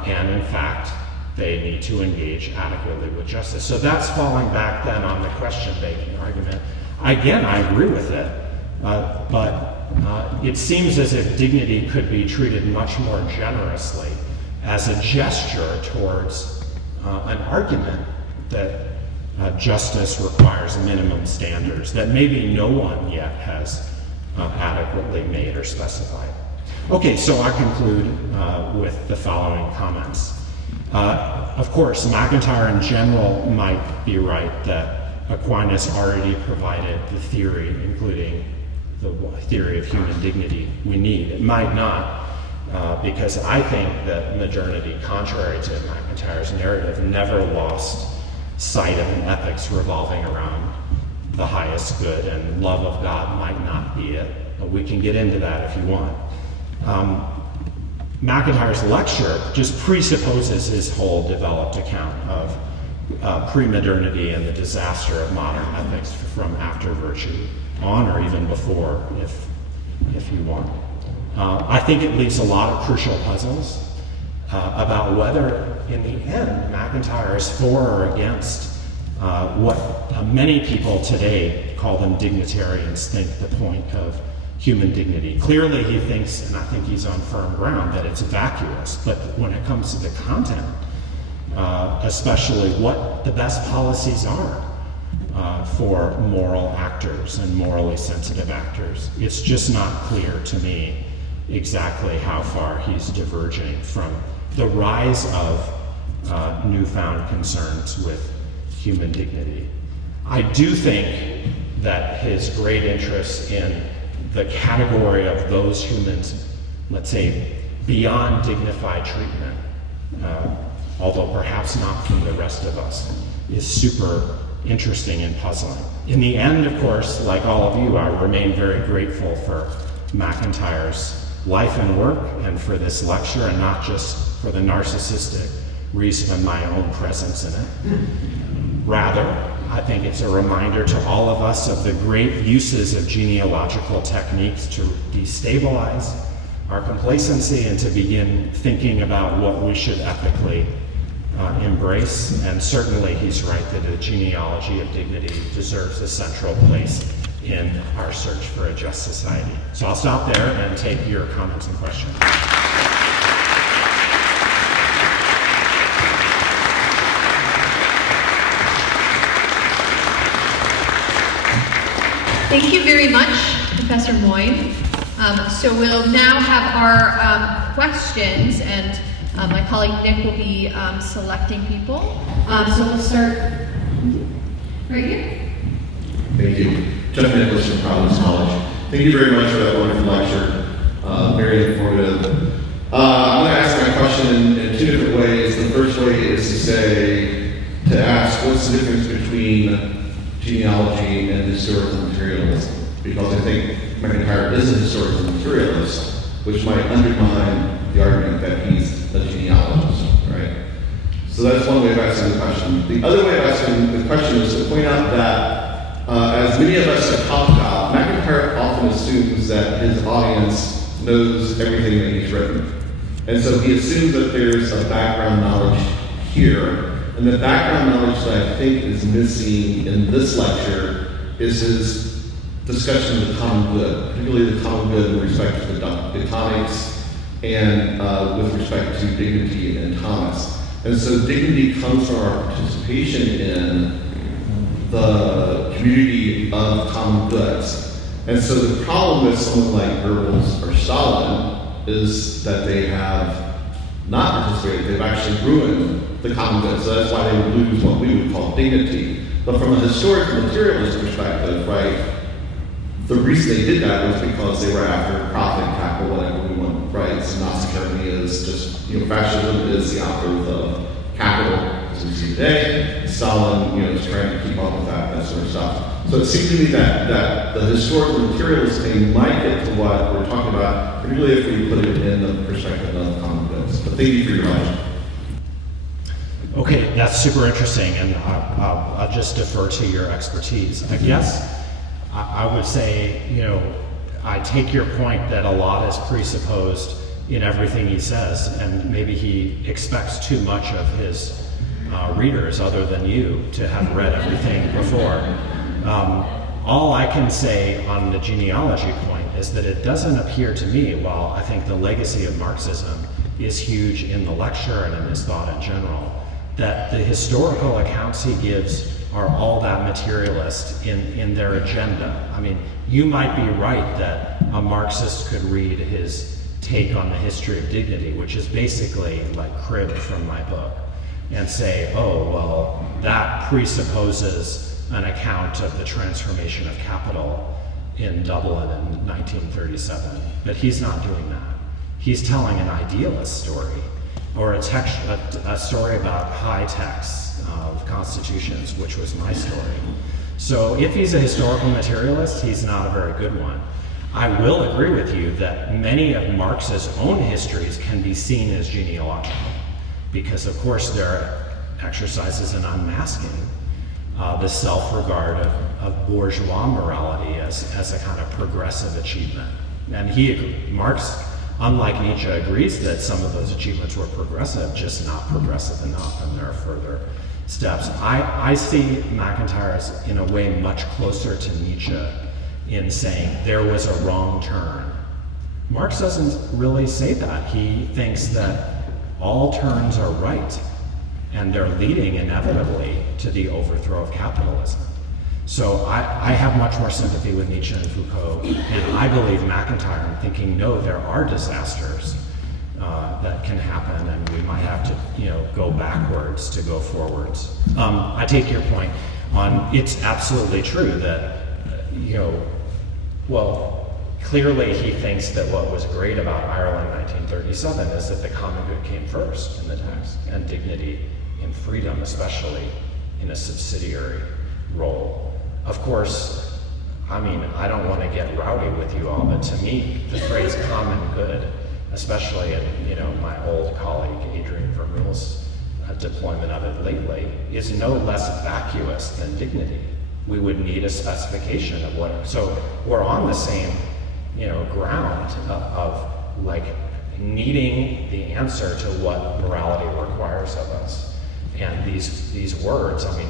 And in fact, they need to engage adequately with justice. So that's falling back then on the question-making argument. Again, I agree with it, but it seems as if dignity could be treated much more generously as a gesture towards an argument that justice requires minimum standards that maybe no one yet has adequately made or specified. Okay, so I conclude with the following comments. Of course, MacIntyre in general might be right that Aquinas already provided the theory, including the theory of human dignity we need. It might not, because I think that modernity, contrary to MacIntyre's narrative, never lost sight of an ethics revolving around the highest good, and love of God might not be it. But we can get into that if you want. MacIntyre's lecture just presupposes his whole developed account of pre-modernity and the disaster of modern ethics from after virtue on, or even before, if you want. I think it leaves a lot of crucial puzzles about whether, in the end, MacIntyre is for or against what many people today call them dignitarians think the point of human dignity. Clearly he thinks, and I think he's on firm ground, that it's vacuous, but when it comes to the content, especially what the best policies are for moral actors and morally sensitive actors, it's just not clear to me exactly how far he's diverging from the rise of newfound concerns with human dignity. I do think that his great interest in the category of those humans, let's say, beyond dignified treatment, although perhaps not from the rest of us, is super interesting and puzzling. In the end, of course, like all of you, I remain very grateful for MacIntyre's life and work, and for this lecture, and not just for the narcissistic reason of my own presence in it. Rather, I think it's a reminder to all of us of the great uses of genealogical techniques to destabilize our complacency and to begin thinking about what we should ethically embrace. And certainly he's right that a genealogy of dignity deserves a central place in our search for a just society. So I'll stop there and take your comments and questions. Thank you very much, Professor Moyn. So we'll now have our questions, and my colleague Nick will be selecting people. So we'll start right here. Thank you. Jeff Nicholas from Providence College. Thank you very much for that wonderful lecture. Very informative. I'm going to ask my question in two different ways. The first way is to ask what's the difference between genealogy and historical materialism, because I think MacIntyre is a historical materialist, which might undermine the argument that he's a genealogist, right? So that's one way of asking the question. The other way of asking the question is to point out that, as many of us have talked about, MacIntyre often assumes that his audience knows everything that he's written. And so he assumes that there's a background knowledge here. And the background knowledge that I think is missing in this lecture is his discussion of the common good, particularly the common good in respect to the Thomist and with respect to dignity and Thomist. And so dignity comes from our participation in the community of common goods. And so the problem with someone like Goebbels or Stalin is that they have not participated, they've actually ruined the common good. So that's why they would lose what we would call dignity. But from a historical materialist perspective, right, the reason they did that was because they were after profit, capital, whatever we want, right? So Nazi Germany is just, fascism is the outgrowth of capital, as we see today. Stalin, is trying to keep up with that sort of stuff. So it seems to me that the historical materialist thing might get to what we're talking about, particularly if we put it in the perspective of common goods. But thank you for your question. Okay, that's super interesting, and I'll just defer to your expertise. I guess I would say, I take your point that a lot is presupposed in everything he says, and maybe he expects too much of his readers, other than you, to have read everything before. All I can say on the genealogy point is that it doesn't appear to me, while I think the legacy of Marxism is huge in the lecture and in his thought in general, that the historical accounts he gives are all that materialist in their agenda. I mean, you might be right that a Marxist could read his take on the history of dignity, which is basically like cribbed from my book, and say, oh, well, that presupposes an account of the transformation of capital in Dublin in 1937. But he's not doing that. He's telling an idealist story, or a story about high texts of constitutions, which was my story. So if he's a historical materialist, he's not a very good one. I will agree with you that many of Marx's own histories can be seen as genealogical, because of course there are exercises in unmasking the self-regard of bourgeois morality as a kind of progressive achievement. And Marx, unlike Nietzsche, agrees that some of those achievements were progressive, just not progressive enough, and there are further steps. I see MacIntyre as, in a way, much closer to Nietzsche in saying there was a wrong turn. Marx doesn't really say that. He thinks that all turns are right, and they're leading inevitably to the overthrow of capitalism. So I have much more sympathy with Nietzsche and Foucault, and I believe MacIntyre in thinking, no, there are disasters that can happen, and we might have to, go backwards to go forwards. I take your point on, it's absolutely true that, clearly he thinks that what was great about Ireland 1937 is that the common good came first in the text, and dignity and freedom, especially in a subsidiary role. Of course, I don't want to get rowdy with you all, but to me, the phrase common good, especially in, my old colleague Adrian Vermeule's deployment of it lately, is no less vacuous than dignity. We would need a specification of what, so we're on the same, ground of like needing the answer to what morality requires of us. And these words, I mean,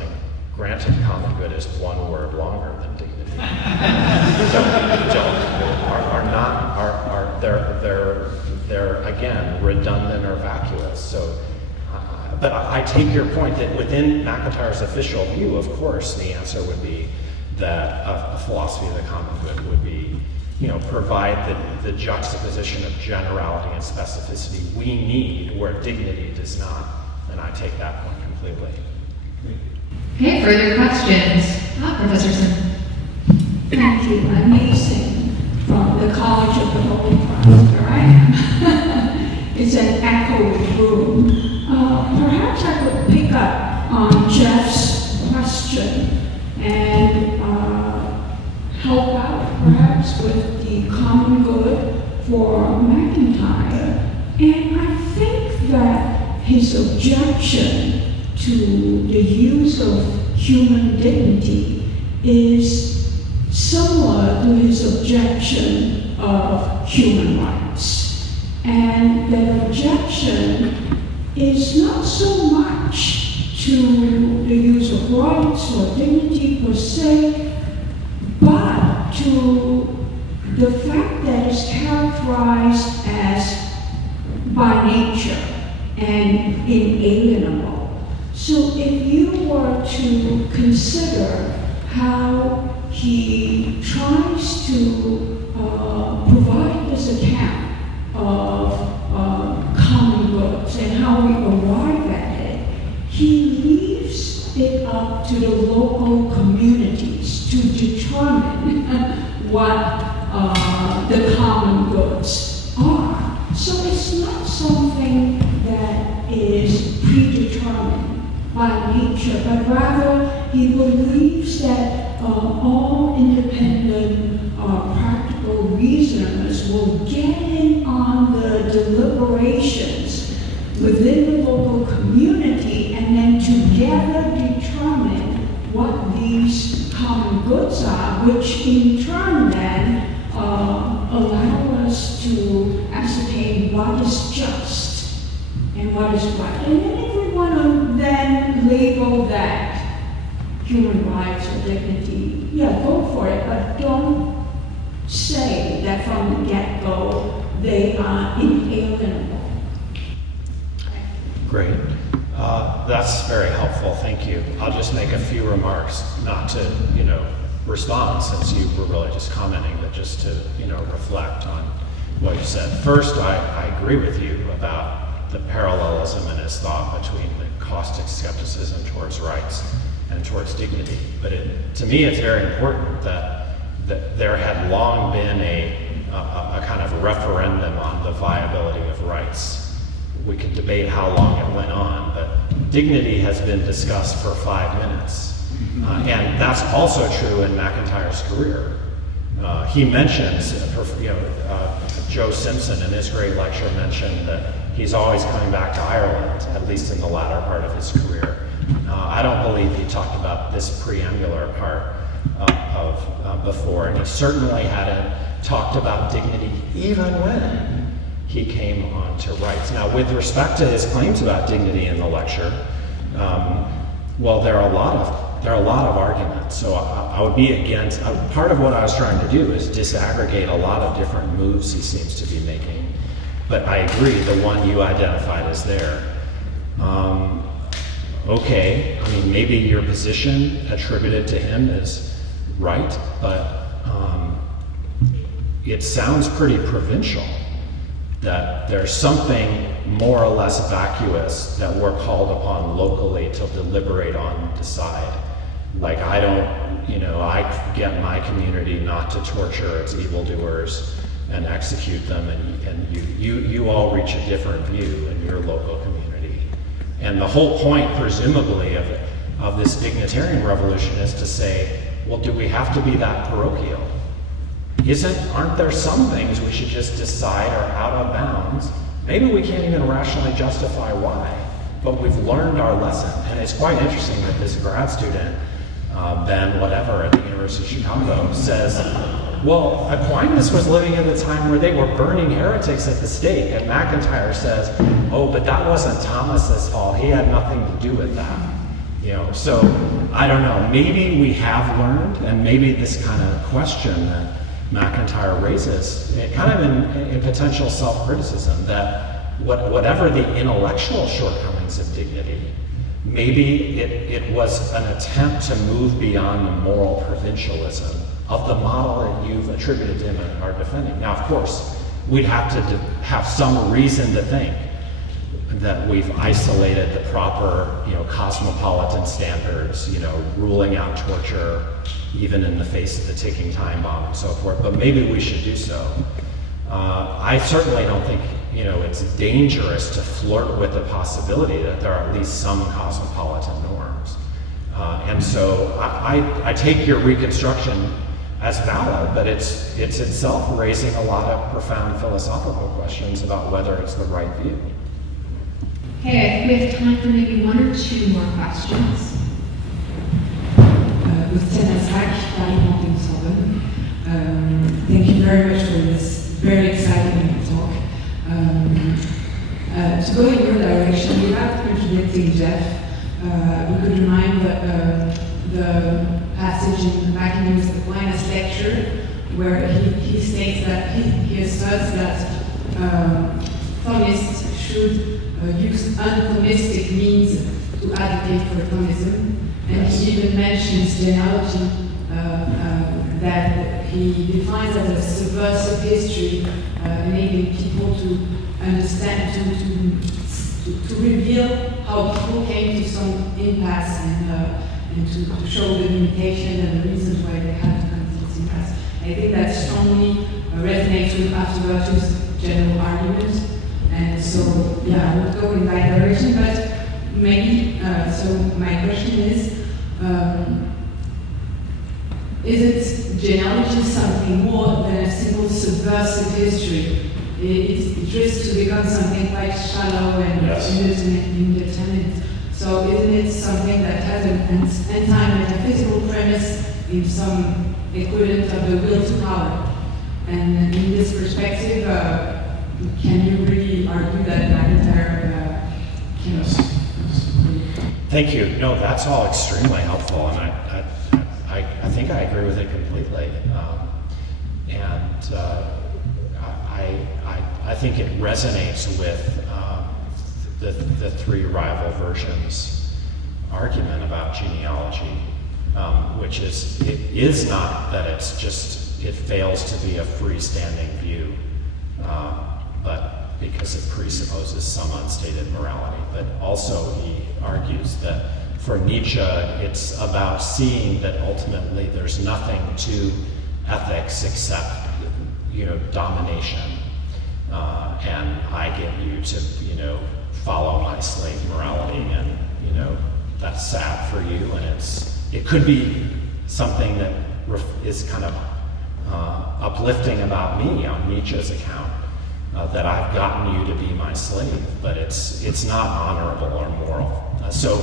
granted, common good is one word longer than dignity. They're again redundant or vacuous. So, but I take your point that within MacIntyre's official view, of course, the answer would be that a philosophy of the common good would be, provide the juxtaposition of generality and specificity we need where dignity does not. And I take that point completely. Okay, further questions? Professor Sim. Thank you. I'm Mason from the College of the Holy Cross, where I am. It's an echoey room. Perhaps I could pick up on Jeff's question and help out perhaps with the common good for MacIntyre. And I think that his objection to the use of human dignity is similar to his objection of human rights. And that objection is not so much to the use of rights or dignity per se, but to the fact that it's characterized as by nature and inalienable. So if you were to consider how he tries to provide this account of common goods and how we arrive at it, he leaves it up to the local communities to determine what the common goods are. So it's not something that is predetermined by nature, but rather he believes that all independent practical reasoners will get in on the deliberations within the local community and then together determine what these common goods are, which in turn then allow us to ascertain what is just and what is right. And then if we want to then label that human rights or dignity, yeah, go for it, but don't say that from the get-go they are inalienable. Great. That's very helpful. Thank you. I'll just make a few remarks, not to, respond since you were really just commenting, but just to, reflect on what you said. First, I agree with you about the parallelism in his thought between the caustic skepticism towards rights and towards dignity. But to me, it's very important that there had long been a kind of referendum on the viability of rights. We could debate how long it went on, but dignity has been discussed for 5 minutes. And that's also true in MacIntyre's career. He mentions, Joe Simpson in his great lecture mentioned that he's always coming back to Ireland, at least in the latter part of his career. I don't believe he talked about this preambular part of before, and he certainly hadn't talked about dignity even when he came on to rights. Now, with respect to his claims about dignity in the lecture, well, there are a lot of arguments. So I would be against. Part of what I was trying to do is disaggregate a lot of different moves he seems to be making. But I agree, the one you identified is there. Okay, I mean, maybe your position attributed to him is right, but it sounds pretty provincial. That there's something more or less vacuous that we're called upon locally to deliberate on and decide. Like I get my community not to torture its evildoers and execute them, and you all reach a different view in your local community. And the whole point, presumably, of this dignitarian revolution is to say, well, do we have to be that parochial? Aren't there some things we should just decide are out of bounds? Maybe we can't even rationally justify why, but we've learned our lesson. And it's quite interesting that this grad student, Ben whatever at the University of Chicago, says Well, Aquinas was living in the time where they were burning heretics at the stake, and MacIntyre says, oh, but that wasn't Thomas's fault. He had nothing to do with that. So I don't know. Maybe we have learned, and maybe this kind of question that MacIntyre raises, kind of in potential self-criticism, that whatever the intellectual shortcomings of dignity, maybe it was an attempt to move beyond the moral provincialism of the model that you've attributed to him and are defending. Now, of course, we'd have to have some reason to think that we've isolated the proper, cosmopolitan standards, ruling out torture, even in the face of the ticking time bomb and so forth, but maybe we should do so. I certainly don't think, it's dangerous to flirt with the possibility that there are at least some cosmopolitan norms. And so I take your reconstruction as valid, but it's itself raising a lot of profound philosophical questions about whether it's the right view. Okay, we have time for maybe one or two more questions. Thank you very much for this very exciting talk. To go in your direction, without contradicting Jeff, we could remind the passage in MacIntyre's Carlyle Lectures, where he states that he asserts that Thomists should use un-Thomistic means to advocate for Thomism, and he even mentions genealogy that he defines as a subversive history, enabling people to understand, to reveal how people came to some impasse and to show the limitation and the reasons why they had to come to this impasse. I think that strongly resonates with Afterwards' general argument. And so, yeah, I would go in that direction, but maybe, so my question is it genealogy something more than a simple subversive history? It risks to become something quite shallow and indeterminate. So isn't it something that has an anti-metaphysical premise in some equivalent of the will to power? And in this perspective, can you really argue that MacIntyre Yes. Thank you. No, that's all extremely helpful, and I think I agree with it completely. I think it resonates with the three rival versions argument about genealogy, which is, it is not that it's just, it fails to be a freestanding view, but because it presupposes some unstated morality. But also he argues that for Nietzsche, it's about seeing that ultimately there's nothing to ethics except, domination. And I get you to, follow my slave morality, and, that's sad for you. And it could be something that is kind of uplifting about me on Nietzsche's account, that I've gotten you to be my slave, but it's not honorable or moral. So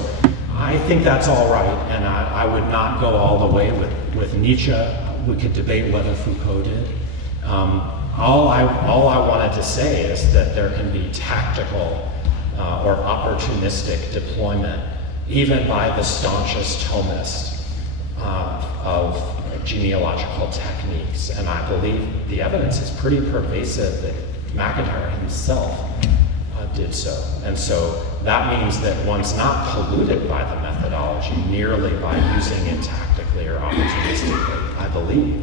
I think that's all right, and I would not go all the way with Nietzsche. We could debate whether Foucault did. All I wanted to say is that there can be tactical or opportunistic deployment, even by the staunchest Thomist, of genealogical techniques. And I believe the evidence is pretty pervasive that MacIntyre himself did so. And so that means that one's not polluted by the methodology merely by using it tactically or opportunistically, I believe.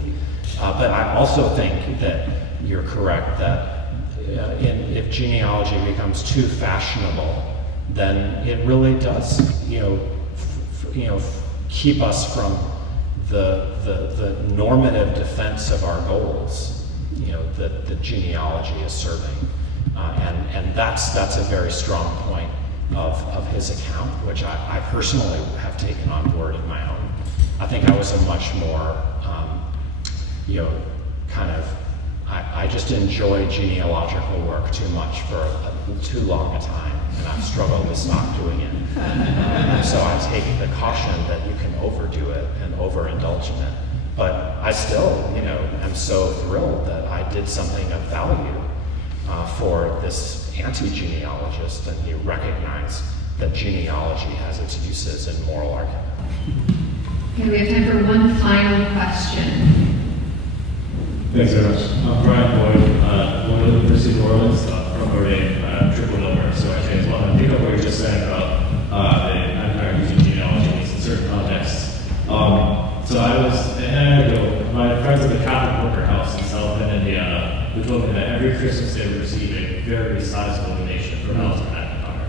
But I also think that you're correct that if genealogy becomes too fashionable, then it really does, keep us from the normative defense of our goals, that the genealogy is serving. And that's a very strong point of his account, which I personally have taken on board in my own. I think I was a much more, I just enjoy genealogical work too much for too long a time, and I've struggled to stop doing it. And so I take the caution that you can overdo it and overindulge in it. But I still, am so thrilled that I did something of value for this anti-genealogist, and he recognized that genealogy has its uses in moral argument. Okay, we have time for one final question. Thanks very much. I'm Brian Moyn, one of the University of New Orleans, from Notre Dame, triple over. So I just want to pick up what you're just saying about the MacIntyre using genealogies in certain contexts. So my friends at the Catholic Worker House in South Bend, Indiana, who told me that every Christmas they would receive a very sizable donation from Alasdair MacIntyre.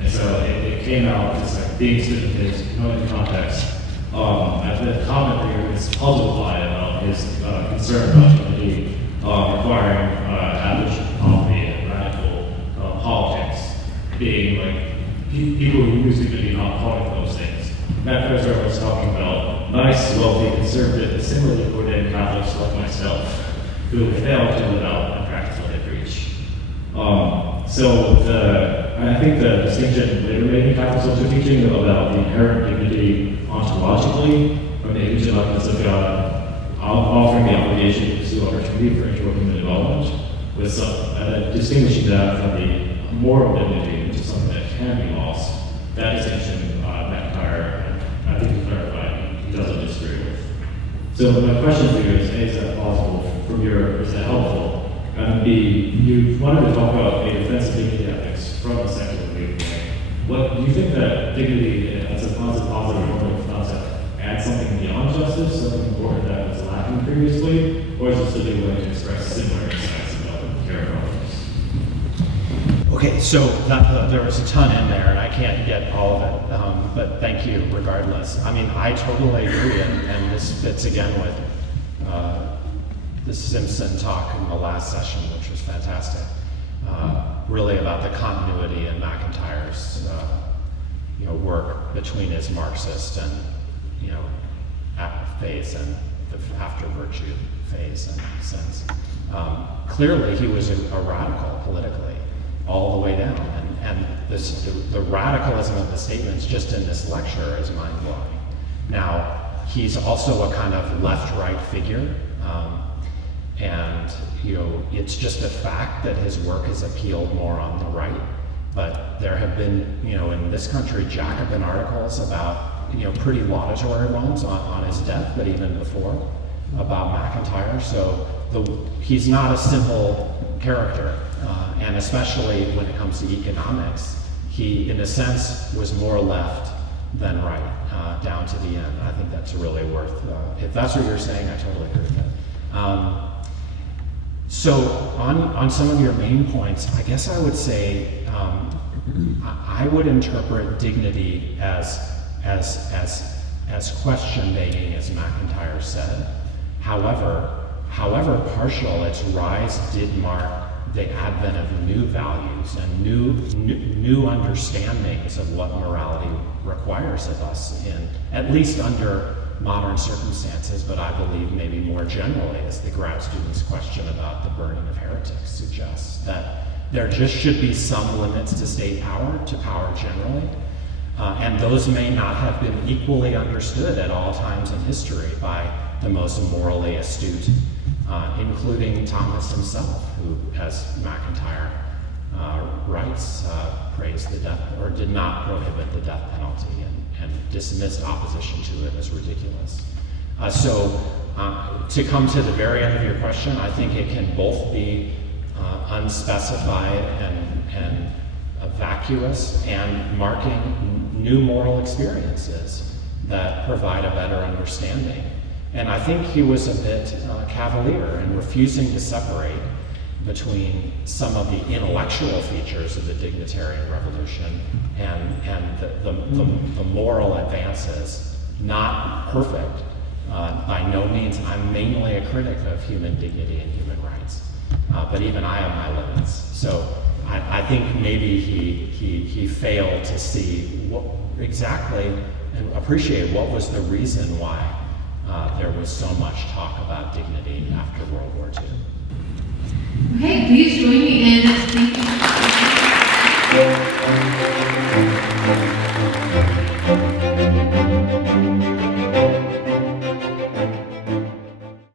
And so it came out just like being student kids, knowing the context. The comment that you're puzzled by about his concern about dignity requiring abolition of poverty and radical politics being like people who use dignity not calling for those things. Matt Fezzer was talking about nice, wealthy, conservative, similarly ordained Catholics like myself who fail to live out and practice what they preach. I think the distinction later made in Catholic social teaching about the inherent dignity ontologically from the image and likeness of God, offering the obligation to pursue opportunity for individual human development, with distinguishing that from the moral dignity, which is something that can be lost. That distinction, MacIntyre, I think he clarified, he doesn't disagree with. So my question for you is, A, is that plausible is that helpful? And B, you wanted to talk about a defense of dignity ethics from a secular viewpoint. What do you think that dignity as a positive normative concept adds something beyond justice, something important that was lacking previously, or is it still willing to express similar insights about the care of others? Okay, so there was a ton in there, and I can't get all of it, but thank you regardless. I mean, I totally agree, and this fits again with the Simpson talk in the last session, which was fantastic, really about the continuity in MacIntyre's work between his Marxist and phase and the after virtue phase in a sense. Clearly, he was a radical politically, all the way down, and the radicalism of the statements just in this lecture is mind-blowing. Now, he's also a kind of left-right figure, and it's just a fact that his work has appealed more on the right. But there have been, in this country, Jacobin articles about, pretty laudatory ones on his death, but even before, about MacIntyre. So he's not a simple character, and especially when it comes to economics, he, in a sense, was more left than right, down to the end. I think that's really worth, if that's what you're saying, I totally agree with it. So on some of your main points, I guess I would say I would interpret dignity as question-making, as MacIntyre said. However partial its rise did mark the advent of new values and new understandings of what morality requires of us, at least under modern circumstances, but I believe maybe more generally, as the grad student's question about the burning of heretics suggests, that there just should be some limits to state power, to power generally, and those may not have been equally understood at all times in history by the most morally astute, including Thomist himself, who, as MacIntyre writes, praised the death, or did not prohibit the death penalty, and dismissed opposition to it as ridiculous. To come to the very end of your question, I think it can both be unspecified and vacuous, and marking new moral experiences that provide a better understanding. And I think he was a bit cavalier in refusing to separate between some of the intellectual features of the dignitarian revolution and the moral advances. Not perfect, by no means. I'm mainly a critic of human dignity and human rights, but even I have my limits. So I think maybe he failed to see what exactly and appreciate what was the reason why there was so much talk about dignity after World War II. Okay, please join me